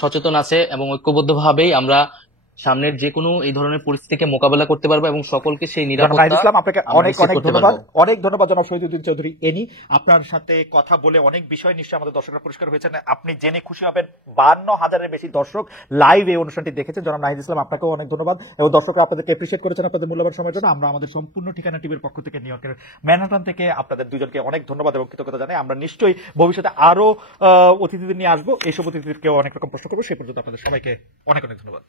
সচেতন আছে, এবং ঐক্যবদ্ধভাবেই আমরা সামনের যে কোনো এই ধরনের পরিস্থিতিকে মোকাবেলা করতে পারবো, এবং সকলকে সেই নিরাপত্তা ইসলাম আপনাকে অনেক অনেক করতে ধন্যবাদ। পারবো। অনেক ধন্যবাদ জনাব শহীদুদ্দিন চৌধুরী এনি। আপনার সাথে কথা বলে অনেক বিষয় নিশ্চয়ই আমাদের দর্শকরা পরিষ্কার হয়েছেন। আপনি জেনে খুশি হবেন 52,000-এর বেশি দর্শক লাইভ এই অনুষ্ঠানটি দেখেছেন। জনাব নাহিদ ইসলাম, আপনাকেও অনেক ধন্যবাদ, এবং দর্শকরা আপনাদেরকে এপ্রিশিয়েট করেছেন আপনাদের মূল্যবান সময়ের জন্য। আমরা আমাদের সম্পূর্ণ ঠিকানা টিভির পক্ষ থেকে নিউ ইয়র্কের ম্যানহাটন থেকে আপনাদের দুজনকে অনেক ধন্যবাদ এবং কৃতজ্ঞতা জানাই। আমরা নিশ্চয়ই ভবিষ্যতে আরো অতিথিদের নিয়ে আসবো, এইসব অতিথিদেরকেও অনেক রকম প্রশ্ন করবো। সেই পর্যন্ত আপনাদের সবাইকে অনেক অনেক ধন্যবাদ।